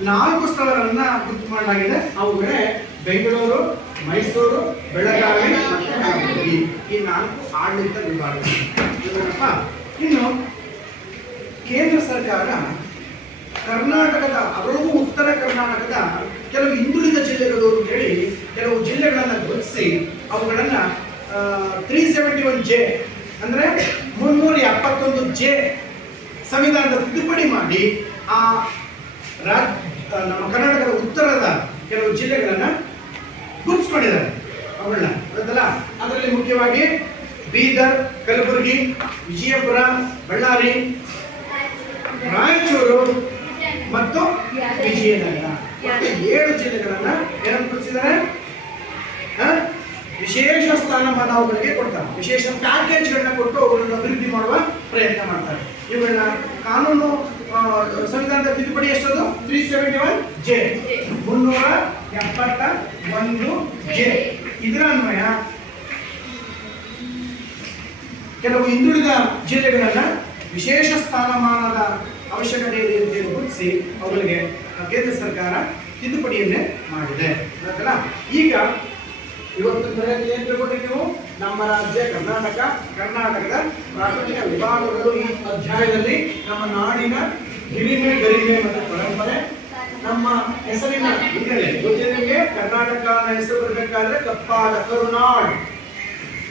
4 ಸ್ಥಳಗಳನ್ನ ಗುರುತು ಮಾಡಲಾಗಿದೆ. ಅವುಗಳೇ ಬೆಂಗಳೂರು, ಮೈಸೂರು, ಬೆಳಗಾವಿ ಮತ್ತು ಕಲಬುರಗಿ. ಈ 4 ಆಡಳಿತ ವಿಭಾಗಗಳು. ಇನ್ನು ಕೇಂದ್ರ ಸರ್ಕಾರ ಕರ್ನಾಟಕದ, ಅದರಲ್ಲೂ ಉತ್ತರ ಕರ್ನಾಟಕದ ಕೆಲವು ಹಿಂದುಳಿದ ಜಿಲ್ಲೆಗಳು ಅಂತ ಹೇಳಿ ಕೆಲವು ಜಿಲ್ಲೆಗಳನ್ನು ಗುರುತಿಸಿ ಅವುಗಳನ್ನ 371J ಅಂದ್ರೆ 371J ಸಂವಿಧಾನದ ತಿದ್ದುಪಡಿ ಮಾಡಿ ಆ ನಮ್ಮ ಕರ್ನಾಟಕದ ಉತ್ತರದ ಕೆಲವು ಜಿಲ್ಲೆಗಳನ್ನ ಗುರುತಿಸ್ಕೊಂಡಿದ್ದಾರೆ. ಅವುಗಳನ್ನ ಗೊತ್ತಲ್ಲ, ಅದರಲ್ಲಿ ಮುಖ್ಯವಾಗಿ ಬೀದರ್, ಕಲಬುರಗಿ, ವಿಜಯಪುರ, ಬಳ್ಳಾರಿ, ರಾಯಚೂರು ಮತ್ತು ವಿಜಯನಗರ. 7 ಜಿಲ್ಲೆಗಳನ್ನ ಏನನ್ನು ಗುರುತಿಸಿದ್ದಾರೆ? ವಿಶೇಷ ಸ್ಥಾನಮಾನ ಅವುಗಳಿಗೆ ಕೊಡ್ತಾರೆ. ವಿಶೇಷ ಪ್ಯಾಕೇಜ್ಗಳನ್ನ ಕೊಟ್ಟು ಅವುಗಳನ್ನು ಅಭಿವೃದ್ಧಿ ಮಾಡುವ ಪ್ರಯತ್ನ ಮಾಡ್ತಾರೆ. ಇವುಗಳನ್ನ ಕಾನೂನು ಸಂವಿಧಾನದ ತಿದ್ದುಪಡಿ ಎಷ್ಟದು? 371J 371J. ಇದರ ಅನ್ವಯ ಕೆಲವು ಹಿಂದುಳಿದ ಜಿಲ್ಲೆಗಳನ್ನ ವಿಶೇಷ ಸ್ಥಾನಮಾನದ ಅವಶ್ಯಕತೆ ಇದೆ ಅಂತ ಗುರುತಿಸಿ ಅವುಗಳಿಗೆ ಕೇಂದ್ರ ಸರ್ಕಾರ ತಿದ್ದುಪಡಿಯನ್ನೇ ಮಾಡಿದೆ. ಗೊತ್ತಲ್ಲ? ಈಗ ಇವತ್ತು ನೀವು ನಮ್ಮ ರಾಜ್ಯ ಕರ್ನಾಟಕದ ಪ್ರಾಥಮಿಕ ವಿಭಾಗಗಳು ಈ ಅಧ್ಯಾಯದಲ್ಲಿ ನಮ್ಮ ನಾಡಿನ ಹಿರಿಮೆ, ಗರಿಮೆ ಮತ್ತು ಪರಂಪರೆ, ನಮ್ಮ ಹೆಸರಿನ ಹಿನ್ನೆಲೆ ಗೊತ್ತಿದೆ. ಕರ್ನಾಟಕ ಹೆಸರು ಬರಬೇಕಾದ್ರೆ ಕಪ್ಪಾದ ಕರುನಾಡ್,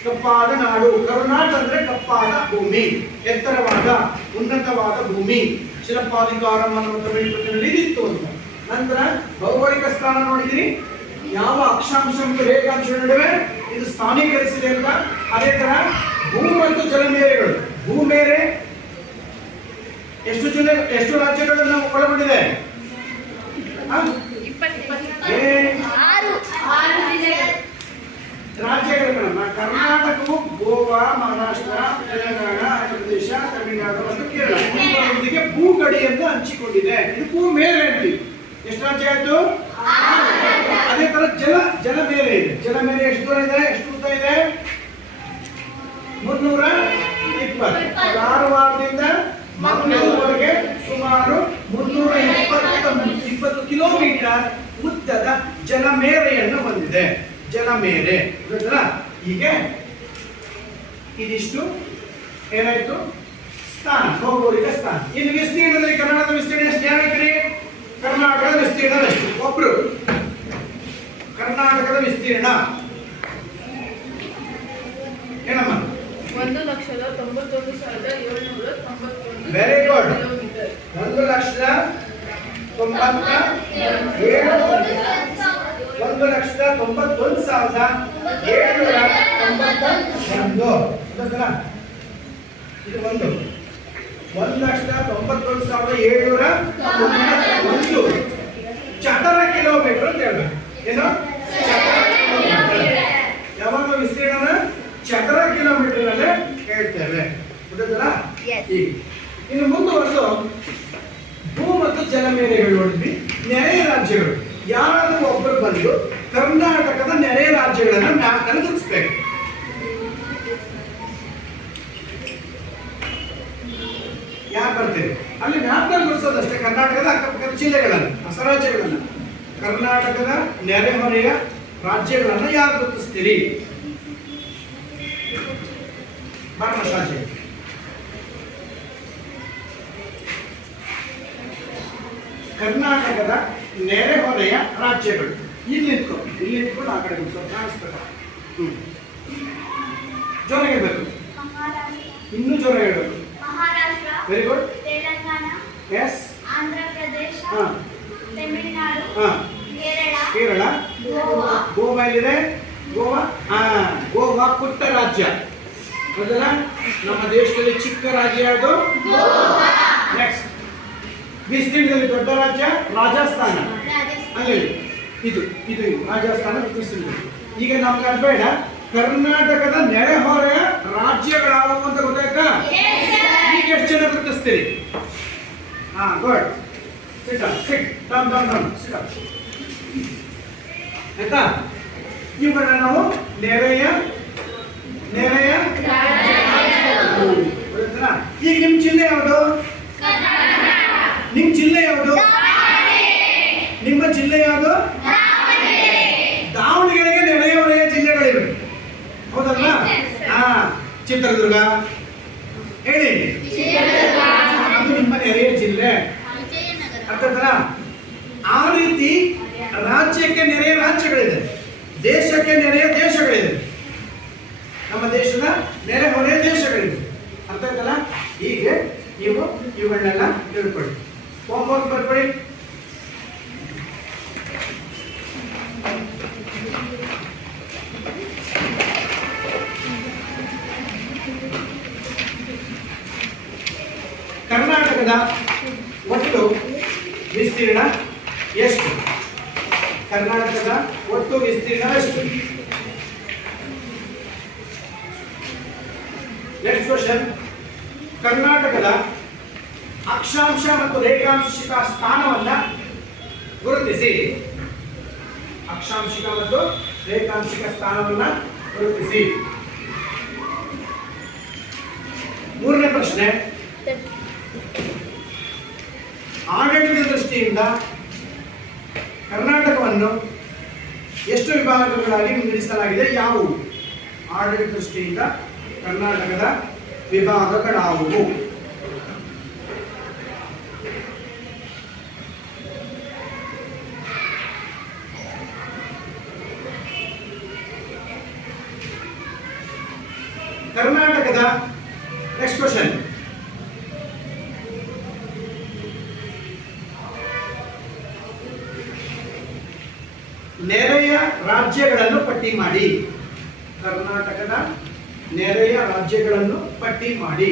ಕಪ್ಪಾದ ನಾಡು. ಕರುನಾಡ್ ಅಂದ್ರೆ ಕಪ್ಪಾದ ಭೂಮಿ, ಎತ್ತರವಾದ ಉನ್ನತವಾದ ಭೂಮಿ. ಶಿರಪ್ಪಾಧಿಕಾರಂ ಅನ್ನುವ ತಮಿಳು ಕೃತಿಯಲ್ಲಿ ಇದಿತ್ತು ಅಂತ. ನಂತರ ಭೌಗೋಳಿಕ ಸ್ಥಾನ ನೋಡಿದಿರಿ, ಯಾವ ಅಕ್ಷಾಂಶ ಮತ್ತು ರೇಖಾಂಶ ನಡುವೆ ಇದು ಸ್ಥಾನೀಕರಿಸಿದೆ ಅಂತ. ಅದೇ ತರ ಭೂ ಮತ್ತು ಜಲಮೇರೆಗಳು. ಭೂಮೇರೆ ಎಷ್ಟು ರಾಜ್ಯಗಳನ್ನು ಒಳಗೊಂಡಿದೆ? 6 ರಾಜ್ಯಗಳನ್ನ ಕರ್ನಾಟಕವು ಗೋವಾ, ಮಹಾರಾಷ್ಟ್ರ, ತೆಲಂಗಾಣ, ಆಂಧ್ರ ಪ್ರದೇಶ, ತಮಿಳುನಾಡು ಮತ್ತು ಕೇರಳ ಇದಕ್ಕೆ ಭೂಗಡಿಯನ್ನು ಹಂಚಿಕೊಂಡಿದೆ. ಇದು ಭೂ ಮೇರೆ ಅಂತೀವಿ. ಎಷ್ಟು ರಾಜ್ಯ ಆಯ್ತು? ಅದೇ ತರ ಜಲಮೇರೆ ಇದೆ. ಜಲಮೇರೆ ಎಷ್ಟು ದೂರ ಇದೆ? ಎಷ್ಟು ಉದ್ದ ಇದೆ? 320. ಕಾರವಾರದಿಂದ ಮಂಗಳೂರುವರೆಗೆ ಸುಮಾರು 320 ಕಿಲೋಮೀಟರ್ ಉದ್ದದ ಜಲಮೇರೆಯನ್ನು ಹೊಂದಿದೆ. ಜಲಮೇರೆ ಗೊತ್ತಲ್ಲ? ಹೀಗೆ ಇದಿಷ್ಟು ಏನಾಯ್ತು? ಸ್ಥಾನ, ಭೌಗೋಳಿಕ ಸ್ಥಾನ. ಇನ್ನು ವಿಸ್ತೀರ್ಣದಲ್ಲಿ ಕರ್ನಾಟಕದ ವಿಸ್ತೀರ್ಣ ಎಷ್ಟು ಹೇಳ್ತೀರಿ? ಕರ್ನಾಟಕದ ವಿಸ್ತೀರ್ಣ ಎಷ್ಟು? ಒಬ್ರು ಕರ್ನಾಟಕದ ವಿಸ್ತೀರ್ಣ ಏನಮ್ಮ? 1,91,791 ವೆರಿ ಗುಡ್. 1,91,791. ಇದು 1,91,791 ಚದರ ಕಿಲೋಮೀಟರ್ ಅಂತ ಹೇಳ್ಬೇಕು. ಏನು? ಯಾವಾಗ ವಿಸ್ತೀರ್ಣ ಚದರ ಕಿಲೋಮೀಟರ್ ಅಲ್ಲೇ ಹೇಳ್ತೇವೆ. ಗೊತ್ತಲ್ಲ? ಇನ್ನು ಮುಂದುವರೆದು ಭೂ ಮತ್ತು ಜಲಮೇರೆಗಳು ನೋಡಿದ್ವಿ. ನೆರೆ ರಾಜ್ಯಗಳು. ಯಾರಾದ್ರೂ ಒಬ್ಬರು ಬಂದು ಕರ್ನಾಟಕದ ನೆರೆ ರಾಜ್ಯಗಳನ್ನ ಮ್ಯಾಪ್ ನಲ್ಲಿ ಗುರುತಿಸ್ಬೇಕು. ಯಾರು ಬರ್ತೀರಿ ಅಲ್ಲಿ ಮ್ಯಾಪ್ ನಲ್ಲಿ ಗುರುತಿಸೋದಷ್ಟೇ. ಕರ್ನಾಟಕದ ಅಕ್ಕಪಕ್ಕದ ಜಿಲ್ಲೆಗಳನ್ನ, ಹೊಸ ರಾಜ್ಯಗಳನ್ನ, ಕರ್ನಾಟಕದ ನೆರೆಹೊರೆಯ ರಾಜ್ಯಗಳನ್ನ ಯಾರು ಗುರುತಿಸ್ತೀರಿ? ಮಹಾರಾಷ್ಟ್ರ ರಾಜ್ಯ. ಕರ್ನಾಟಕದ ನೆರೆಹೊರೆಯ ರಾಜ್ಯಗಳು. ಇಲ್ಲಿ ನಿಂತ್ಕೊಂಡು ಆ ಕಡೆ ಕಾಣಿಸ್ಬೇಕು. ಜೋರ ಹೇಳ್ಬೇಕು, ಇನ್ನೂ ಜೋರ ಹೇಳ್ಬೇಕು. Very good. Telangana, S, Andhra Pradesh, Tamil Nadu, Kerala, Goa, ನಮ್ಮ ದೇಶದಲ್ಲಿ ಚಿಕ್ಕ ರಾಜ್ಯ ಯಾವುದು? ನೆಕ್ಸ್ಟ್. ವಿಸ್ತೀರ್ಣದಲ್ಲಿ ದೊಡ್ಡ ರಾಜ್ಯ ರಾಜಸ್ಥಾನ. ಅಲ್ಲಿ ಇದು ಇದು ರಾಜಸ್ಥಾನ ವಿಸ್ತೀರ್ಣ. ಈಗ ನಮ್ಗೆ ಬೇಡ ಕರ್ನಾಟಕದ ನೆರೆಹೊರೆಯ ರಾಜ್ಯಗಳಾವು ಅಂತ ಗೊತ್ತಾಯ್ತಾ? ಈಗ ಎಷ್ಟು ಜನ ಗುರುತಿಸ್ತೀರಿ? ಹಾ, ಗುಡ್. ಸಿಟ್ ಡೌನ್ ಆಯ್ತಾ? ಇವುಗಳನ್ನ ನಾವು ನೆರೆಯ ಗೊತ್ತಾಯ್ತಾ? ಈಗ ನಿಮ್ ಜಿಲ್ಲೆ ಯಾವುದು? ನಿಮ್ಮ ಜಿಲ್ಲೆ ಯಾವುದು? ನಿಮ್ಮ ಜಿಲ್ಲೆ ಯಾವುದು? ದಾವಣಗೆರೆಗೆ ನೆರೆಹೊರೆಯ ಜಿಲ್ಲೆಗಳಿವೆ, ಹೌದಲ್ವಾ? ಹಾ, ಚಿತ್ರದುರ್ಗ ಹೇಳಿ, ಅದು ನಿಮ್ಮ ನೆರೆಯ ಜಿಲ್ಲೆ. ಅರ್ಥ ಆಯ್ತಾ? ಆ ರೀತಿ ರಾಜ್ಯಕ್ಕೆ ನೆರೆಯ ರಾಜ್ಯಗಳಿದೆ, ದೇಶಕ್ಕೆ ನೆರೆಯ ದೇಶಗಳಿದೆ, ನಮ್ಮ ದೇಶದ ನೆರೆಹೊರೆಯ ದೇಶಗಳಿದೆ. ಅರ್ಥ ಆಯ್ತಲ್ಲ? ಹೀಗೆ ನೀವು ಇವುಗಳನ್ನೆಲ್ಲ ತಿಳ್ಕೊಳ್ಳಿ. ಹೋಮ್ವರ್ಕ್ ಬರ್ಕೊಳ್ಳಿ. ಕರ್ನಾಟಕದ ಒಟ್ಟು ವಿಸ್ತೀರ್ಣ ಎಷ್ಟು? ಕರ್ನಾಟಕದ ಒಟ್ಟು ವಿಸ್ತೀರ್ಣ ಎಷ್ಟು? Next question. ಕರ್ನಾಟಕದ ಅಕ್ಷಾಂಶ ಮತ್ತು ರೇಖಾಂಶಿಕ ಸ್ಥಾನವನ್ನ ಗುರುತಿಸಿ. ಅಕ್ಷಾಂಶಿಕ ಮತ್ತು ರೇಖಾಂಶಿಕ ಸ್ಥಾನವನ್ನ ಗುರುತಿಸಿ. ಮೂರನೇ ಪ್ರಶ್ನೆ. ಆಡಳಿತ ದೃಷ್ಟಿಯಿಂದ ಕರ್ನಾಟಕವನ್ನು ಎಷ್ಟು ವಿಭಾಗಗಳಾಗಿ ವಿಂಗಡಿಸಲಾಗಿದೆ? ಯಾವುವು? ಆಡಳಿತ ದೃಷ್ಟಿಯಿಂದ ಕರ್ನಾಟಕದ ವಿಭಾಗಗಳಾವುವು? ಕರ್ನಾಟಕದ ನೆಕ್ಸ್ಟ್ ಕ್ವಶನ್. ನೆರೆಯ ರಾಜ್ಯಗಳನ್ನು ಪಟ್ಟಿ ಮಾಡಿ. ಕರ್ನಾಟಕದ ನೆರೆಯ ರಾಜ್ಯಗಳನ್ನು ಪಟ್ಟಿ ಮಾಡಿ.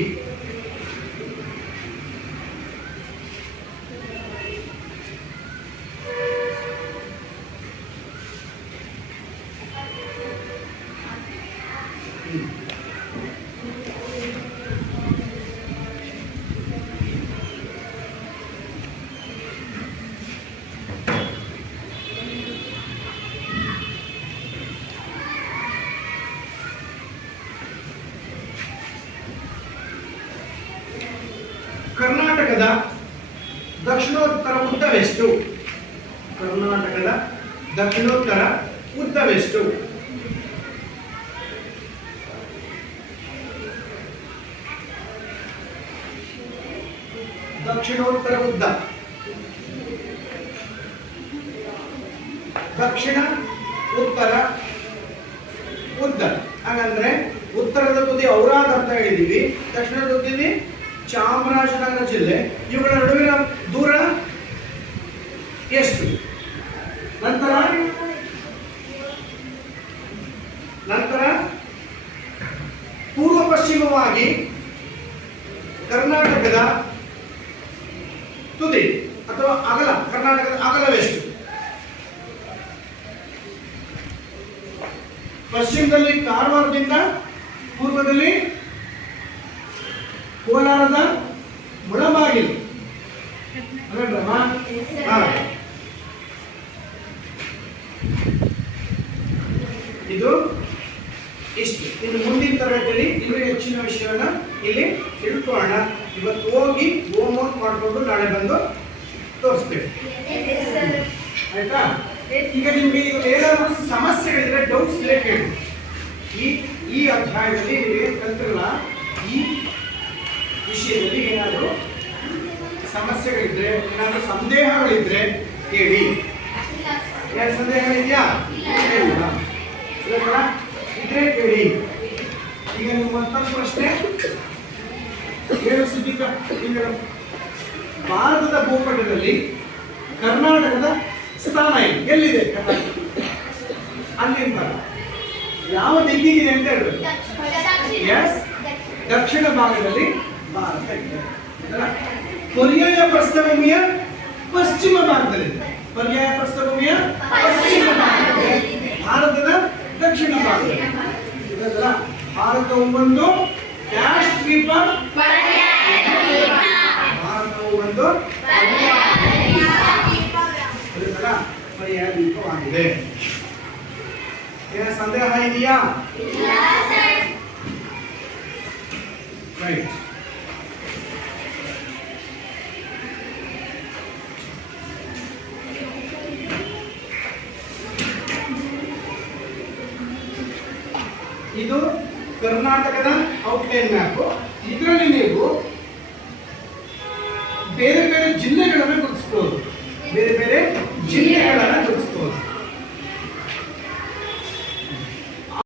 ಕರ್ನಾಟಕದ ದಕ್ಷಿಣೋತ್ತರ ಉದ್ದವೆಷ್ಟು? ಕರ್ನಾಟಕದ ದಕ್ಷಿಣೋತ್ತರ ಉದ್ದವೆಷ್ಟು? ದಕ್ಷಿಣೋತ್ತರ ಉದ್ದ. ದಕ್ಷಿಣ ಉತ್ತರ ಉದ್ದ ಹಾಗಂದ್ರೆ ಉತ್ತರದ ತುದಿ ಔರಾದ್ ಅಂತ ಹೇಳಿದೀವಿ, ದಕ್ಷಿಣದ ತುದಿ ಚಾಮರಾಜನಗರ ಜಿಲ್ಲೆ. ಇವುಗಳ ನಡುವಿನ ದೂರ ಎಷ್ಟು? ನಂತರ ಪೂರ್ವ ಪಶ್ಚಿಮವಾಗಿ ಕರ್ನಾಟಕದ ತುದಿ ಅಥವಾ ಅಗಲ, ಕರ್ನಾಟಕದ ಅಗಲವೆಷ್ಟು? ಪಶ್ಚಿಮದಲ್ಲಿ ಕಾರವಾರದಿಂದ, ಪೂರ್ವದಲ್ಲಿ ಕೋಲಾರದ ಮುಳಬಾಗಿಲು. ಇದು ಇಷ್ಟು. ಇನ್ನು ಮುಂದಿನ ತರಗತಿಯಲ್ಲಿ ಇನ್ನೂ ಹೆಚ್ಚಿನ ವಿಷಯವನ್ನ ಇಲ್ಲಿ ತಿಳ್ಕೊಳ್ಳೋಣ. ಇವತ್ತು ಹೋಗಿ ಹೋಮ್ ವರ್ಕ್ ಮಾಡಿಕೊಂಡು ನಾಳೆ ಬಂದು ತೋರಿಸ್ಬೇಕು, ಆಯ್ತಾ? ಈಗ ನಿಮ್ಗೆ ಏನಾದರೂ ಸಮಸ್ಯೆಗಳಿದ್ರೆ ಡೌಟ್ಸ್ ಕೇಳಿ. ಈ ಅಧ್ಯಾಯದಲ್ಲಿ ನಿಮಗೆ ಕಲ್ತಿರಲ್ಲ, ಈ ವಿಷಯದಲ್ಲಿ ಏನಾದರೂ ಸಮಸ್ಯೆಗಳಿದ್ರೆ, ಏನಾದರೂ ಸಂದೇಹಗಳಿದ್ರೆ ಕೇಳಿ. ಏನು ಸಂದೇಹಗಳಿದೆಯಾ? ಇದ್ರೆ ಕೇಳಿ. ಈಗ ನಿಮ್ಮ ಮತ್ತೊಂದು ಪ್ರಶ್ನೆ ಏನು ಸುದೀಪ, ಭಾರತದ ಭೂಪಟದಲ್ಲಿ ಕರ್ನಾಟಕದ ಸ್ಥಾನ ಎಲ್ಲಿದೆ? ಅಲ್ಲಿಂದ ಯಾವ ದಿಕ್ಕಿಗಿದೆ ಅಂತ ಹೇಳ್ಬೇಕು. ಎಸ್, ದಕ್ಷಿಣ ಭಾಗದಲ್ಲಿ ಭಾರತ ಇದೆ. ಆಯ್ತಲ್ಲ? ಪರ್ಯಾಯ ಪ್ರಸ್ಥಭೂಮಿಯ ಪಶ್ಚಿಮ ಭಾಗದಲ್ಲಿದೆ. ಪರ್ಯಾಯ ಪ್ರಸ್ಥಭೂಮಿಯ ಪಶ್ಚಿಮ ಭಾಗದಲ್ಲಿ ಭಾರತದ ದಕ್ಷಿಣ ಭಾಗದಲ್ಲಿ. ಗೊತ್ತಾಯ್ತಲ್ಲ? ಭಾರತವು ಒಂದು ಡ್ಯಾಶ್ ದ್ವೀಪ. ಭಾರತವು ಒಂದು ಗೊತ್ತಾಯ್ತಲ್ಲ? ಪರ್ಯಾಯ ದ್ವೀಪವಾಗಿದೆ. ಏನ ಸಂದೇಹ ಇದೆಯಾ? ರೈಟ್. ಇದು ಕರ್ನಾಟಕದ ಔಟ್ಲೈನ್ ಮ್ಯಾಪ್. ಇದರಲ್ಲಿ ನೀವು ಬೇರೆ ಬೇರೆ ಜಿಲ್ಲೆಗಳನ್ನು ಗುರುತಿಸಬಹುದು. ಬೇರೆ ಬೇರೆ ಜಿಲ್ಲೆಗಳನ್ನು ಗುರುತಿಸಬಹುದು.